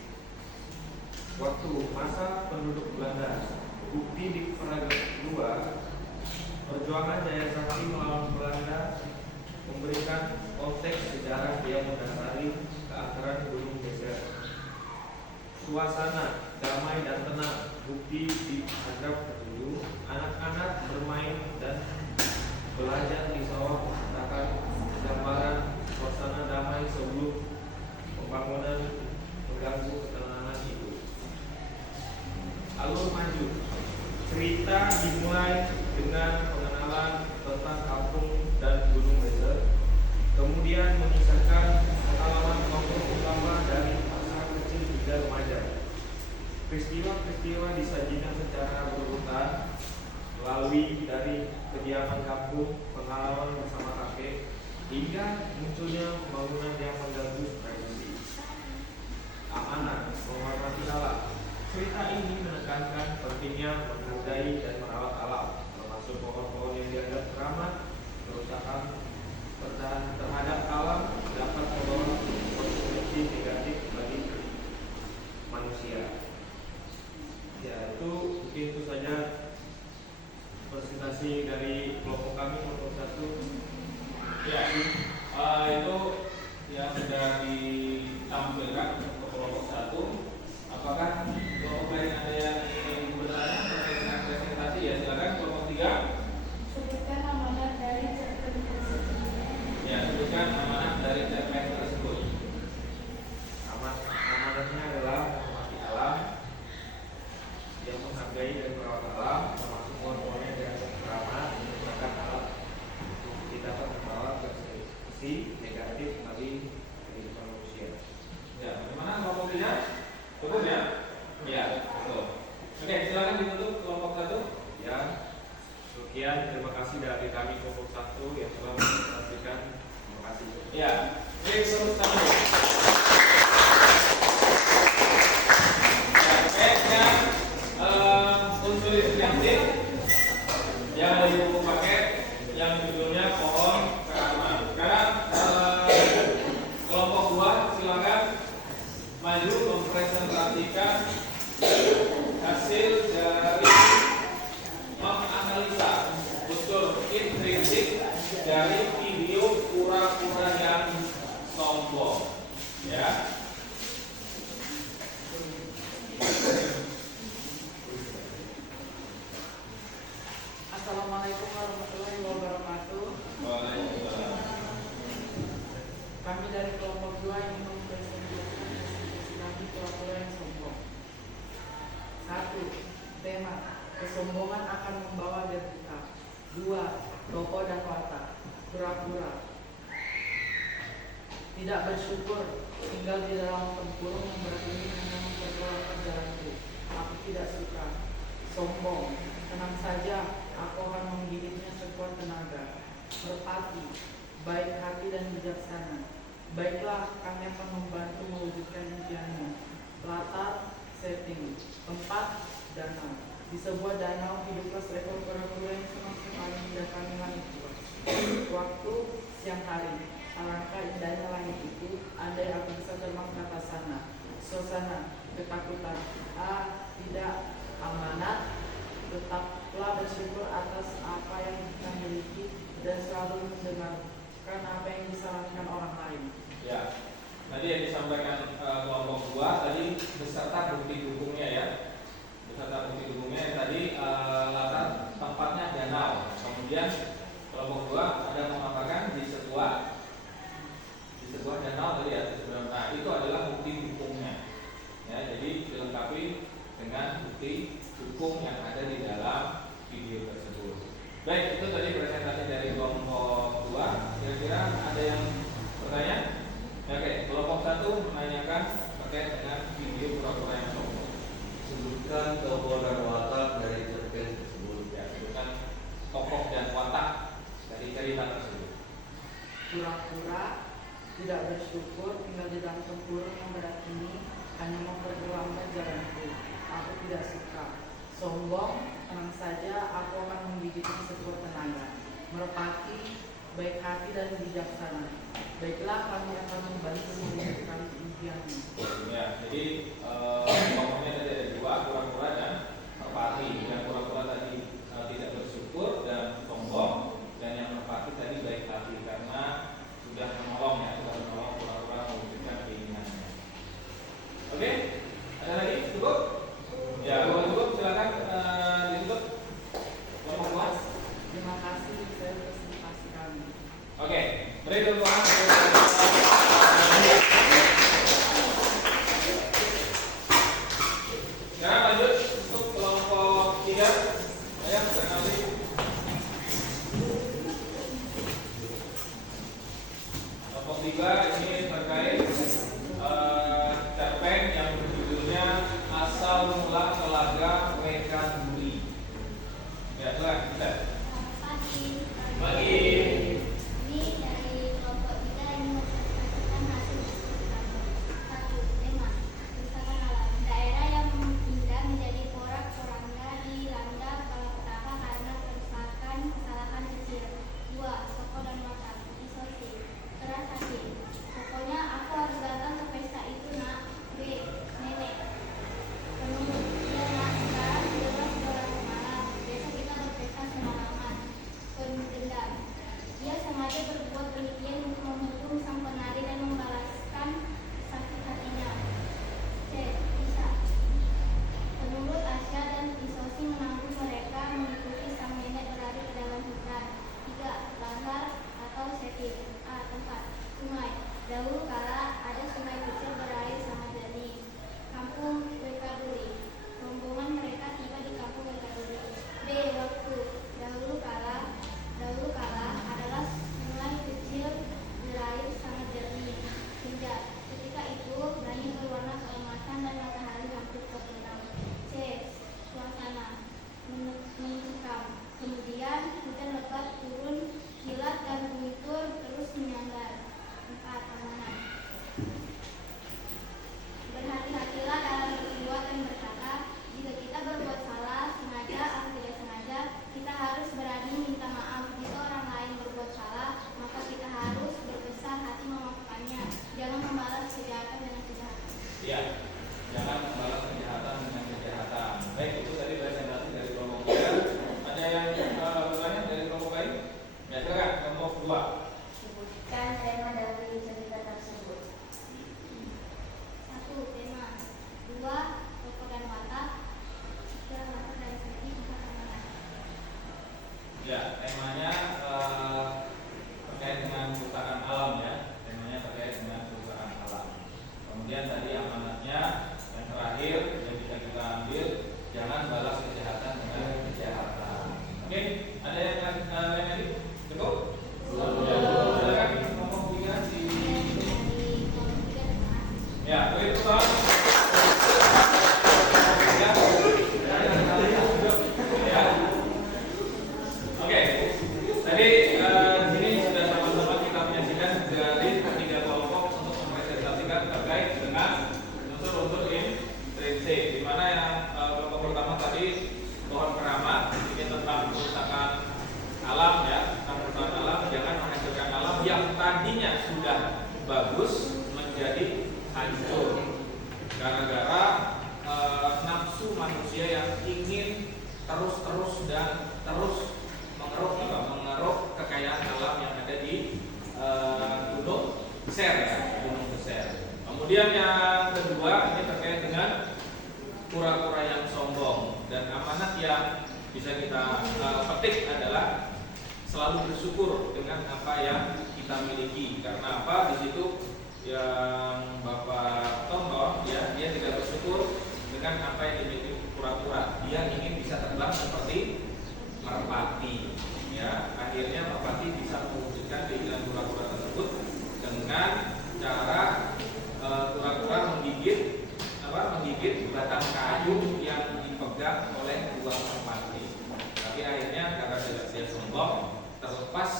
Waktu masa penduduk Belanda. Bukti di paragraf 2, perjuangan Jaya Sakti melawan Belanda memberikan konteks sejarah yang mendasari keangkeran Gunung Geser. Suasana damai dan tenang. Bukti di paragraf 7, anak-anak bermain dan belajar di sawah menciptakan gambaran suasana damai sebelum pembangunan mengganggu ketenangan itu. Alur maju. Cerita dimulai dengan pengenalan tentang kampung dan Gunung Geser, kemudian mengisahkan pengalaman tokoh utama dari masa kecil hingga remaja. Peristiwa-peristiwa disajikan secara berurutan melalui dari kediaman kampung, pengalaman bersama kakek, hingga munculnya pembangunan yang mengganggu tradisi. Amanah, menghormati alam. Cerita ini menekankan pentingnya menghargai dan merawat alam, termasuk pohon-pohon yang dianggap keramat. Kerusakan terhadap alam dapat membawa konsekuensi negatif bagi manusia. Ya, mungkin itu saja presentasi dari kelompok kami, kelompok 1. Ya, itu yang sudah ditampilkan untuk kelompok 1. Apakah kelompok lain ada yang ingin bertanya terkait dengan presentasi? Ya, silakan kelompok 3. Sebutkan amanat dari CPNS tersebut. Ya, sebutkan amanat dari CPNS tersebut. Amanatnya adalah menghormati alam, yang menghargai dan merawat alam, termasuk pohon-pohonnya yang keramat, menggunakan alam untuk tidak membawa konsekuensi negatif bagi kehidupan manusia. Ya, bagaimana kelompok 3? Cukup ya? Ya, betul. Oke, silakan ditutup kelompok 1. Ya, sekian, terima kasih dari kami kelompok 1 yang telah memperhatikan. Terima kasih. Ya, break terus kami. Unsur inspiratif yang ada di buku paket yang judulnya pohon keramat. Sekarang kelompok 2 silakan maju mempresentasikan hasil dari menganalisa unsur intrinsik dari video kura-kura yang sombong. Ya. Assalamualaikum warahmatullahi wabarakatuh. Waalaikumsalam. Kami dari kelompok 2 ingin mempresentasikan destinasi kura-kura yang sombong. 1. Tema: kesombongan akan membawa derita. 2. Tokoh dan watak: kura-kura tidak bersyukur, tinggal di dalam tempurung yang berarti hanya memperluas jalanku. Aku tidak suka. Sombong: tenang saja, aku akan menggigitnya sekuat tenaga. Merpati: baik hati dan bijaksana. Baiklah, kami akan membantu mewujudkan impianmu. Latar, setting, tempat, danau. Di sebuah danau hiduplah seekor kura-kura yang senang-senang mendatangi langit luas. Waktu siang hari. Alangkah indahnya langit itu, andai aku bisa terbang ke atas sana. Suasana, ketakutan. Tidak. Amanat: tetaplah bersyukur atas apa yang kita miliki dan selalu mendengarkan apa yang disarankan orang lain. Ya, tadi yang disampaikan kelompok 2 tadi beserta bukti dukungnya ya. Beserta bukti dukungnya yang tadi latar tempatnya danau. Kemudian kelompok 2 ada mengatakan di sebuah danau tadi ya. Nah, itu tidak bersyukur, tinggal di dalam tempurung yang berat ini, hanya memperlambat jalanku. Aku tidak suka. Sombong, tenang saja, aku akan menggigitnya sekuat tenaga. Merpati, baik hati dan bijaksana. Baiklah, kami akan membantu menunjukkan impianmu. Ya, jadi pokoknya ada dua, kura-kura dan merpati. Yang kura-kura tadi tidak bersyukur dan sombong, dan yang merpati tadi baik hati karena sudah menolong ya, sudah menolong kura-kura mewujudkan keinginannya. Oke, ada lagi? Cukup? Ya, kalau cukup silakan ditutup. Kelompok dua. Terima kasih, saya presentasi kami. Oke, beri doa. Sekarang lanjut untuk kelompok 3. Ayo, perkenalkan. Kelompok 3 ini terkait cerpen yang berjudulnya Asal Mula Telaga Wekaduri. Ya, silakan kita. Bagi. Ini dari kelompok 3 yang mempresentasikan hasil diskusi kami. 1. Tema Kerusakan alam. Daerah yang indah menjadi porak-poranda dilanda petaka karena kerusakan kesalahan kecil. 2. Toko dan mata. Isolasi. Keras hati. Pokoknya aku harus datang ke pesta itu, nak. B. Nenek. Penunggu. Ya, nak. Sekarang sudah 12 malam. Besok kita berpesta semalaman. Pendendam. Dia sengaja berbuat demikian untuk menghukum sang penari dan membalaskan sakit hatinya. C. Bisa. Penurut Asya dan Isosi menanggung mereka mengikuti sang nenek berlari ke dalam hutan. 3. Lahar atau setting. A. Tempat. Sungai. Dahulu kala ada sungai kecil berair sangat jernih. Kampung Wekaduri. Rombongan mereka tiba di kampung Wekaduri. B. Waktu. Dahulu kala adalah sungai kecil berair sangat jernih. Hingga ketika itu langit berwarna keemasan dan matahari hampir terbenam. C. Suasana mencekam. Kemudian hujan lebat turun, kilat dan guntur terus menyambar. 4. Amanah. Berhati-hatilah dalam berbuat dan berkata. Jika kita berbuat salah, sengaja atau tidak sengaja, kita harus berani minta maaf. Jika orang lain berbuat salah, maka kita harus berbesar hati memaafkannya. Jangan membalas kejahatan dengan kejahatan. Iya, jangan membalas kejahatan dengan kejahatan. Baik, itu tadi presentasi dari kelompok 3. Ada yang bertanya dari kelompok lain? Ya, silakan kelompok 2. Sebutkan tema dari cerita tersebut. 1. Tema. 2. Toko dan mata. 3. Mata dan segi. 4. Amanah. Ya, temanya terkait dengan kerusakan alam ya. Temanya terkait dengan kerusakan alam. Kemudian tadi amanatnya yang terakhir yang bisa kita ambil, jangan balas kejahatan dengan kejahatan. Oke, ada yang lain lagi? Cukup? Silakan kelompok 3 di. Dari kelompok 3. Terima kasih. Ya, beri tepuk tangan. Ya. Oke, tadi di sini sudah sama-sama kita menyaksikan dari 3 kelompok untuk mempresentasikan terkait dengan unsur-unsur intrinsik. Di mana yang kelompok pertama tadi pohon keramat, ini tentang kerusakan alam ya, tentang kerusakan alam, jangan menghancurkan alam yang tadinya sudah bagus menjadi hancur gara-gara nafsu manusia yang ingin terus dan terus mengeruk kekayaan alam yang ada di Gunung Ser ya, Gunung Ser. Kemudian yang kedua ini terkait dengan kura-kura yang sombong, dan amanat yang bisa kita petik adalah selalu bersyukur dengan apa yang kita miliki. Karena apa? Di situ yang Bapak tonton ya, dia tidak bersyukur dengan apa yang dimiliki kura-kura. Dia ingin bisa terbang seperti merpati ya. Akhirnya merpati bisa mewujudkan keinginan kura-kura tersebut dengan cara kura-kura menggigit batang kayu yang dipegang oleh dua merpati. Tapi akhirnya karena dia sombong, terlepas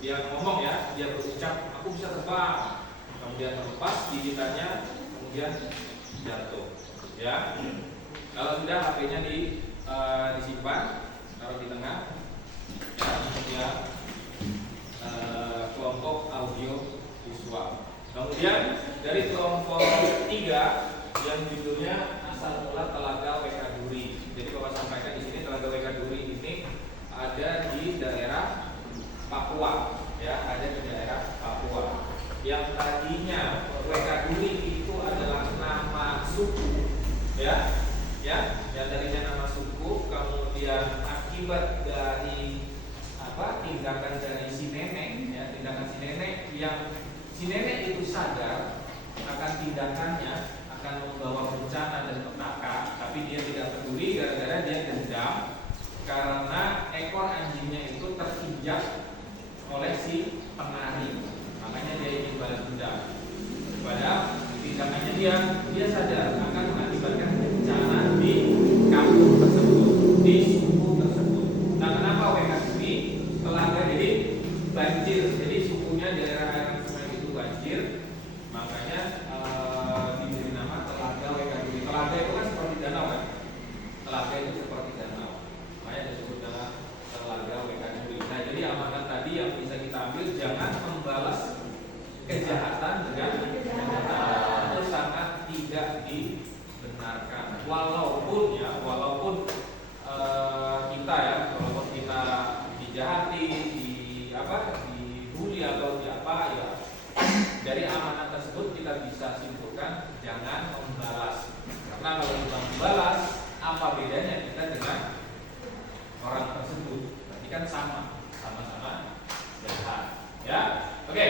dia ngomong ya, dia berucap aku bisa terbang, kemudian terlepas gigitannya, kemudian jatuh. Ya, kalau sudah HP-nya disimpan, taruh di tengah. Ya, kemudian kelompok audio visual. Kemudian dari kelompok 3 yang judulnya asal mula Telaga WK Duri. Jadi Bapak sampaikan di sini Telaga WK Duri ini ada di daerah Papua, ya, ada di daerah Papua. Yang tadinya WK Duri itu adalah nama suku, ya, yang tadinya nama suku, kemudian akibat dari tindakan dari si nenek, ya, tindakan si nenek yang si nenek itu sadar akan tindakannya akan membawa bencana dan petaka, tapi dia tidak peduli gara-gara dia dendam karena ekor anjingnya itu terinjak oleh si penari, makanya dia ingin balas dendam. Padahal tindakannya dia sadar akan mengakibatkan bencana di kampung tersebut, di suku tersebut. Nah, kenapa WK Duri? Telaga jadi banjir, jadi sukunya daerah aliran sungai itu banjir, makanya diberi nama Telaga WK Duri. Telaga itu kan seperti danau kan? Telaga itu seperti danau, makanya disebut dengan Telaga WK Duri. Nah, jadi amanat tadi yang bisa kita ambil, jangan membalas kejahatan dengan kejahatan, itu sangat tidak dibenarkan. Walaupun kita ya, walaupun kita dijahati, dibully atau ya, dari amanat tersebut kita bisa simpulkan jangan membalas. Karena kalau kita membalas, apa bedanya kita dengan orang tersebut? Berarti kan sama-sama jahat. Ya, oke.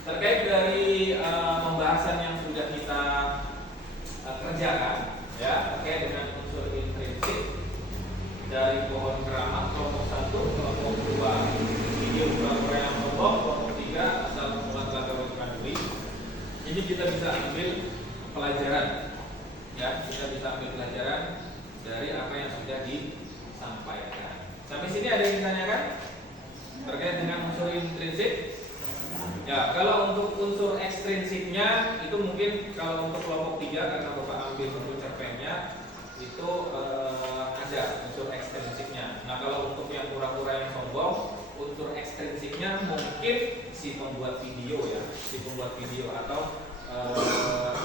Terkait dari pembahasan yang sudah kita kerjakan, ya, terkait dengan unsur intrinsik dari pohon keramat kelompok 1, kelompok 2 video pura-pura yang sombong, kelompok 3 asal mula Telaga WK Duri. Ini kita bisa ambil pelajaran, ya, kita bisa ambil pelajaran dari apa yang sudah disampaikan. Sampai sini ada yang ditanyakan terkait dengan unsur intrinsik? Ya, kalau untuk unsur ekstrinsiknya itu mungkin kalau untuk kelompok 3 karena Bapak ambil bentuk cerpennya itu ada unsur ekstrinsiknya. Nah, kalau untuk yang pura-pura yang sombong, unsur ekstrinsiknya mungkin si pembuat video, ya, si pembuat video atau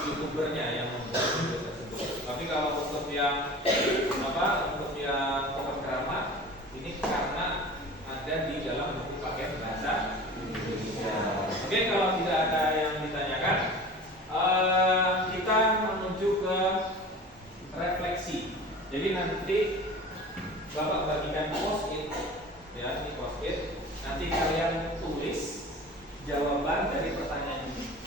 youtubernya yang membuat video tersebut. Tapi kalau untuk yang untuk yang pohon keramat ini karena ada di dalam buku paket bahasa Indonesia. Oke, kalau tidak ada yang ditanyakan, kita menuju ke refleksi. Jadi nanti Bapak bagikan post-it, ya, ini post-it. Nanti kalian tulis jawaban dari pertanyaan ini.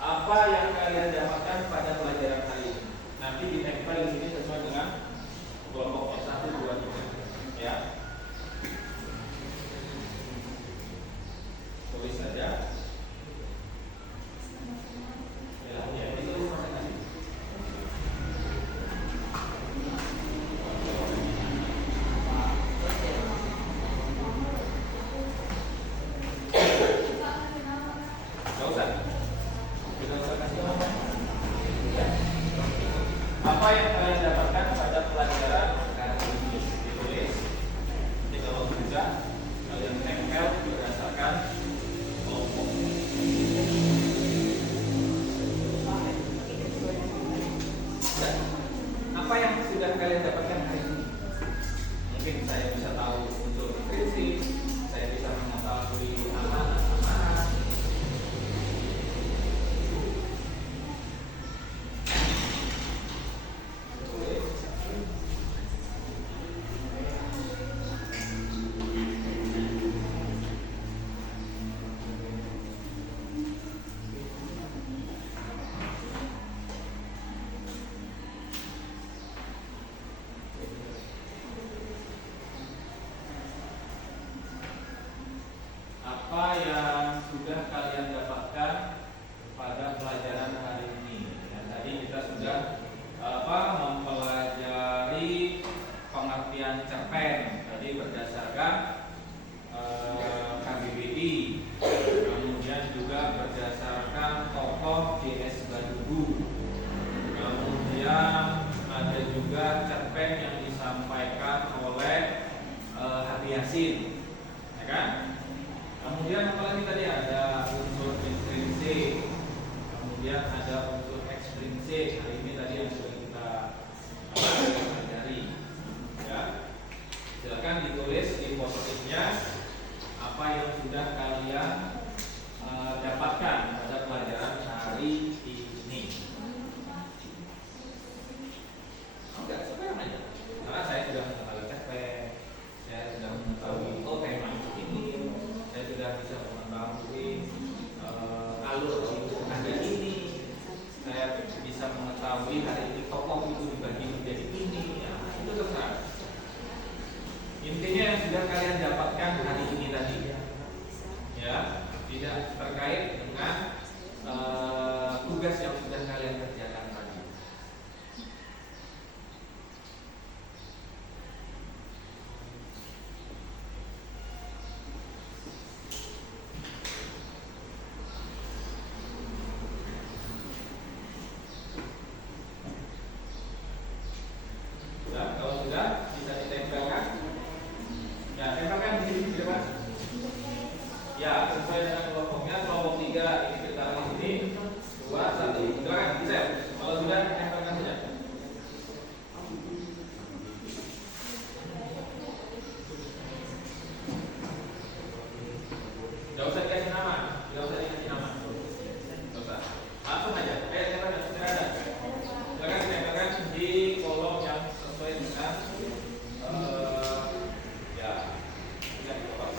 Apa yang kalian dapatkan pada pelajaran hari ini? Nanti ditempel di sini sesuai dengan kelompoknya 1, 2, 3. Ya. Tulis saja. Ya, ditulis masing-masing. Gak usah. Tidak usah kasih nama. Apa yang kalian dapatkan pada pelajaran hari ini? Ditulis. Jadi kalau sudah kalian tempel berdasarkan kelompok. Apa yang sudah kalian dapatkan hari ini? Mungkin saya bisa tahu unsur intrinsik, saya bisa mengetahui amanat-amanat. kemudian ada unsur ekstrinsik. Hari ini tadi yang sudah kita pelajari. Ya, silakan ditulis di positifnya apa yang sudah kalian dapatkan pada pelajaran hari ini. Enggak, siapa yang nanya? Karena saya sudah mengetahui cerpen, saya sudah mengetahui tema ini, saya sudah bisa mengetahui alur itu ada ini, saya bisa mengetahui hari ini tokoh itu dibagi menjadi ini, ya, itu terserah. Intinya yang sudah kalian dapatkan hari ini tadi, ya, tidak terkait dengan tugas yang sudah kalian kerjakan tadi. Sudah, kalau sudah bisa ditempelkan. Ya, tempelkan di sini di depan. Ya, sesuai dengan kelompoknya. Kelompok 3 ini kita di sini. 2, 1. Silakan, bisa. Kalau sudah tempelkan saja. Tidak usah dikasih nama, tidak usah dikasih nama. Tidak usah. Langsung aja. Tempelkan, sudah ada. Silakan ditempelkan di kolom yang sesuai dengan ya. Ya, Bapak.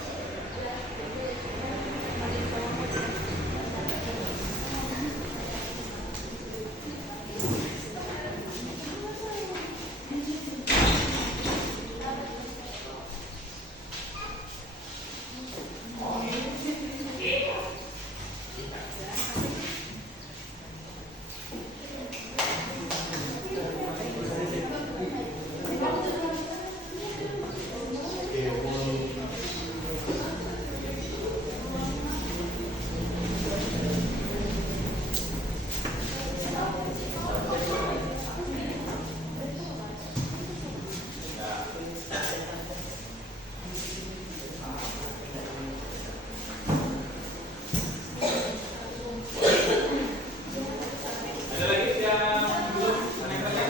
Ada lagi yang belum menempelkan?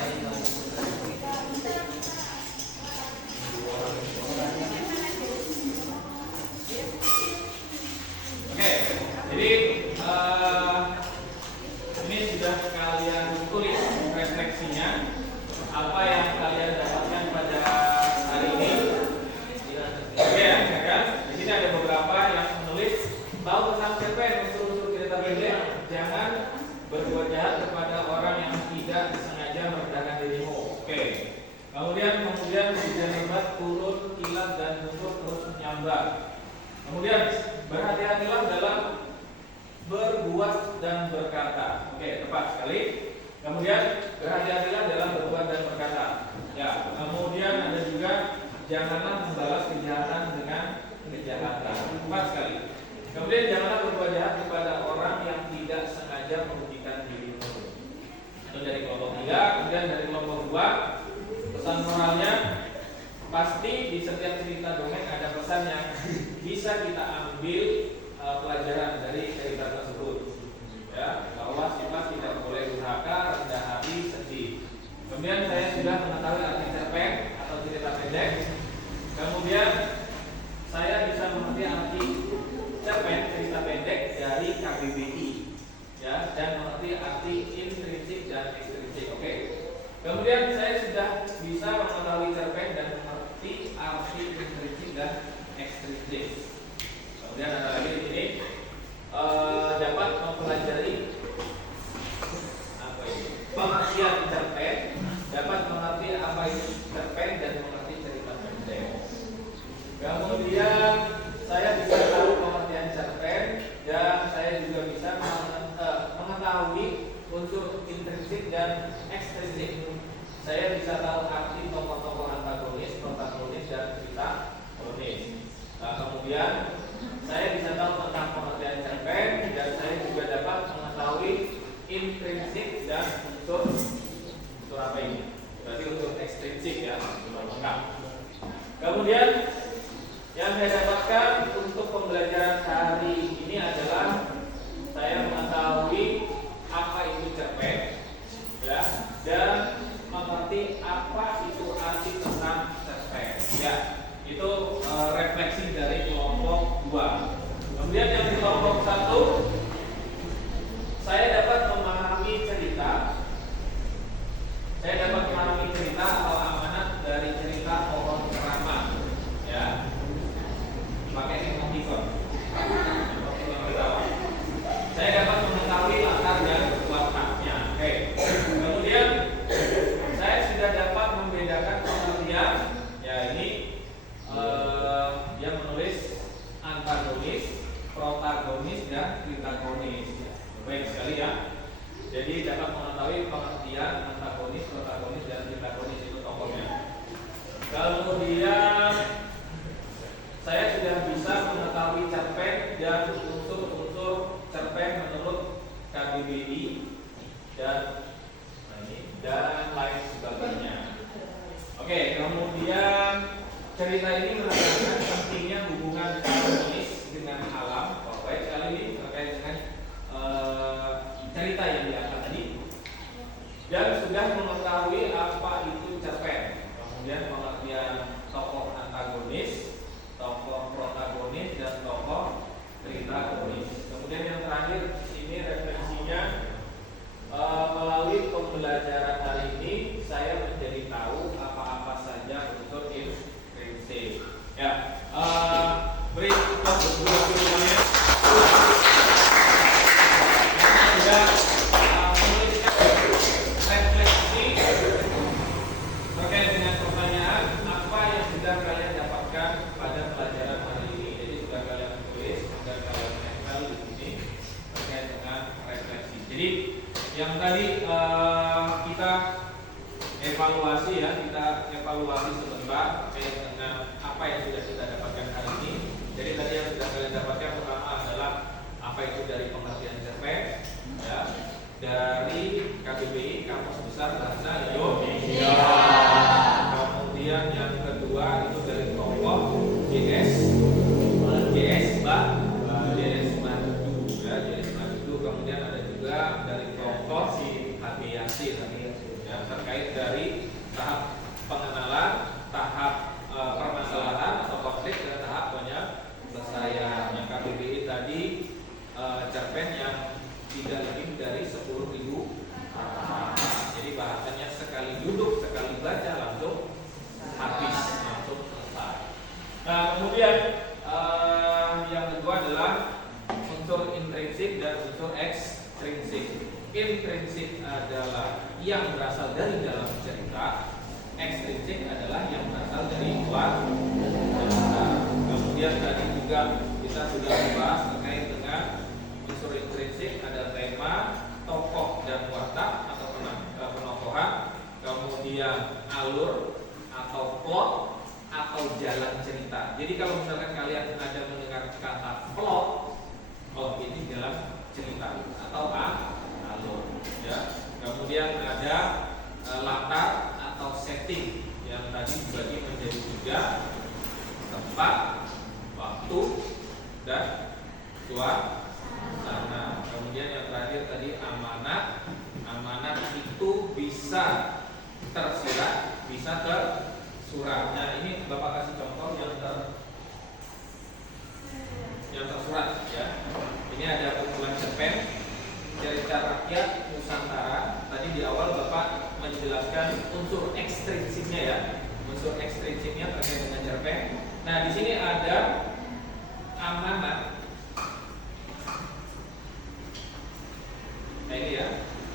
Oke, jadi ini sudah kalian tulis refleksinya, apa yang kalian dapatkan pada hari ini. Oke, ya kan? Di sini ada beberapa yang menulis tahu tentang cerpen unsur-unsur cerita pendek. Jangan berbuat jahat kepada orang yang tidak sengaja merendahkan dirimu. Oke. Kemudian hujan lebat turun kilat dan guntur terus menyambar. Kemudian berhati-hatilah dalam berbuat dan berkata. Oke, tepat sekali. Kemudian berhati-hatilah dalam berbuat dan berkata. Ya. Kemudian ada juga janganlah membalas kejahatan dengan kejahatan. Tepat sekali. Kemudian janganlah berbuat jahat kepada orang yang tidak sengaja merugikan dirimu. Itu dari kelompok 3. Kemudian dari kelompok 2, pesan moralnya pasti di setiap cerita dongeng ada pesan yang bisa kita ambil pelajaran dari cerita tersebut. Ya, bahwa sifat tidak boleh durhaka, rendah hati, sedih. Kemudian saya sudah mengetahui arti cerpen atau cerita pendek. Kemudian saya bisa mengerti arti cerpen cerita pendek dari KBBI, ya, dan mengerti arti intrinsik dan ekstrinsik. Oke. Kemudian saya sudah bisa mengetahui cerpen dan mengerti arti intrinsik dan ekstrinsik. Kemudian ada lagi di sini dapat mempelajari apa itu pengertian cerpen, dapat mengerti apa itu cerpen dan mengerti cerita pendek. Kemudian saya bisa tahu pengertian cerpen dan saya juga bisa mengetahui unsur intrinsik dan ekstrinsik. Saya bisa tahu arti tokoh-tokoh antagonis, protagonis, dan protagonis. Nah, kemudian saya bisa tahu tentang pengertian cerpen dan saya juga dapat mengetahui intrinsik dan unsur apa ini? Berarti unsur ekstrinsik, ya, lengkap. Kemudian yang saya dapatkan untuk pembelajaran hari ini adalah saya mengetahui apa Jadi dapat mengetahui pengertian antagonis, protagonis, dan antagonis itu tokohnya. Kemudian saya sudah bisa mengetahui cerpen dan unsur-unsur cerpen menurut KBBI dan lain sebagainya. Oke, kemudian cerita ini menekankan pentingnya hubungan harmonis dengan alam. Oh, baik sekali ini terkait dengan cerita yang diangkat tadi. Dan sudah mengetahui apa itu cerpen. Kemudian pengertian tokoh antagonis, tokoh protagonis, dan tokoh tritagonis. Kemudian yang terakhir ini referensinya. Melalui pembelajaran hari ini saya menjadi tahu apa-apa saja unsur intrinsik. Ya, beri kesimpulannya. Sudah menuliskan refleksi terkait dengan pertanyaan apa yang sudah kalian dapatkan pada pelajaran hari ini. Jadi sudah kalian tulis, sudah kalian nempel di sini terkait dengan refleksi. Jadi yang tadi kita evaluasi ya, kita evaluasi sebentar terkait dengan apa yang sudah kita dapatkan hari ini. Jadi tadi yang sudah kalian dapatkan pertama adalah apa itu dari pengertian cerpen, ya, dari KBBI Kamus Besar Bahasa Indonesia. Kemudian yang kedua itu dari kelompok JS Madu. Kemudian ada juga dari kelompok HB Yasin ya, terkait dari tahap pengenalan, tahap permasalahan atau konflik, dan tahap penyelesaian. Yang KBBI tadi cerpen yang tidak lebih dari 10.000 kata. Jadi bahasanya sekali duduk, sekali baca langsung habis, langsung selesai. Nah, kemudian yang kedua adalah unsur intrinsik dan unsur ekstrinsik. Intrinsik adalah yang berasal dari dalam cerita, ekstrinsik adalah yang berasal dari luar cerita. Kemudian tadi juga kita sudah membahas terkait dengan unsur intrinsik, ada tema, tokoh dan watak atau penokohan, kemudian alur atau plot atau jalan cerita. Jadi kalau misalkan kalian ada mendengar kata plot, oh ini jalan cerita atau alur, ya. Kemudian ada latar atau setting yang tadi dibagi menjadi 3: tempat, waktu, dan suasana. Kemudian yang terakhir tadi amanat. Amanat itu bisa tersirat, bisa tersurat. Nah, ini Bapak kasih contoh yang tersurat, ya. Ini ada kumpulan cerpen cerita rakyat Nusantara. Tadi di awal Bapak menjelaskan unsur ekstrinsiknya, ya. Unsur ekstrinsiknya terkait dengan cerpen. Nah, di sini ada amanat. Nah, ini ya.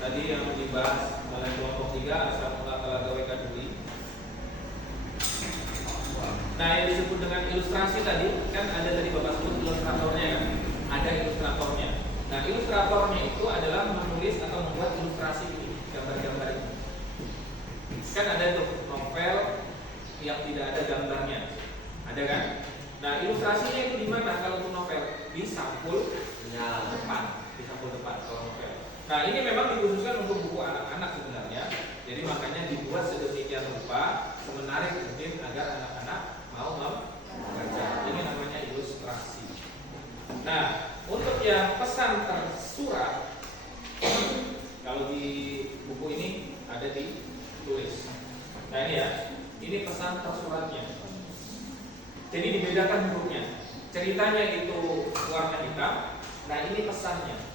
Tadi yang dibahas oleh kelompok 3 asal mula Telaga WK Dwi. Nah, yang disebut dengan ilustrasi tadi kan ada dari Bapak sebut ilustratornya, kan? Ada ilustratornya. Nah, ilustratornya itu adalah menulis atau membuat ilustrasi ini, gambar-gambar ini. Kan ada tuh novel yang tidak ada gambarnya, ada kan? Nah, ilustrasinya itu di mana kalau untuk novel? Di sampul depan, di sampul depan kalau novel. Nah, ini memang dikhususkan untuk buku anak-anak sebenarnya. Jadi makanya dibuat sedemikian rupa semenarik mungkin agar anak-anak mau membaca. Ini namanya ilustrasi. Nah, untuk yang pesan tersurat, kalau di buku ini ada ditulis. Nah, ini ya, ini pesan tersuratnya. Jadi dibedakan hurufnya. Ceritanya itu warna hitam. Nah, ini pesannya.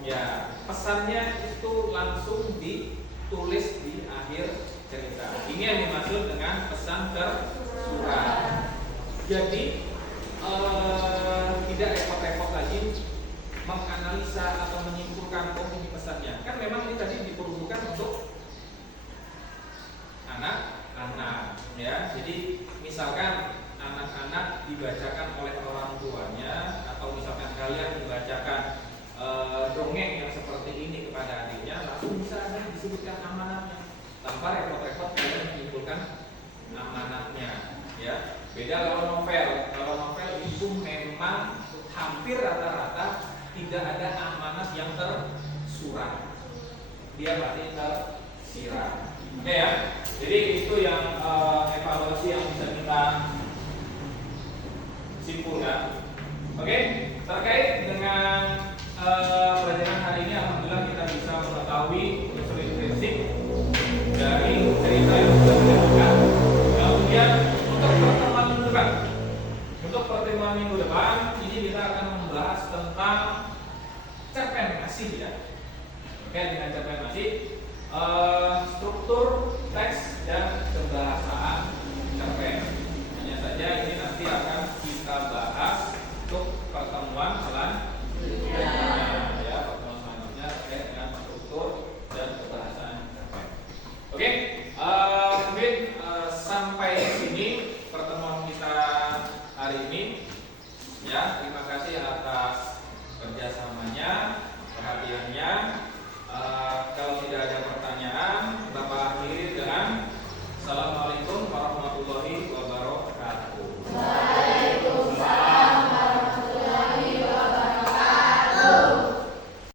Ya, pesannya itu langsung ditulis di akhir cerita. Ini yang dimaksud dengan pesan tersurat. Jadi tidak repot-repot lagi menganalisa atau menyimpulkan ini pesannya. Kan memang ini tadi diperuntukkan untuk anak-anak, ya. Jadi misalkan anak-anak dibacakan oleh orang tuanya, atau misalkan kalian membacakan dongeng yang seperti ini kepada disebutkan amanatnya. Tanpa repot-repot kalian menyimpulkan amanatnya, ya. Beda kalau novel. Kalau novel itu memang hampir rata-rata tidak ada amanat yang tersurat. Dia pasti tersirat. Oke ya. Jadi itu yang evaluasi yang bisa kita simpulkan. Oke, terkait dengan pelajaran hari ini, alhamdulillah kita bisa mengetahui prinsip dari cerita yang sudah kita lakukan. Kemudian untuk pertemuan minggu depan ini kita akan membahas tentang cerpen masih ya. Oke, dengan cerpen masih struktur teks dan kebahasaan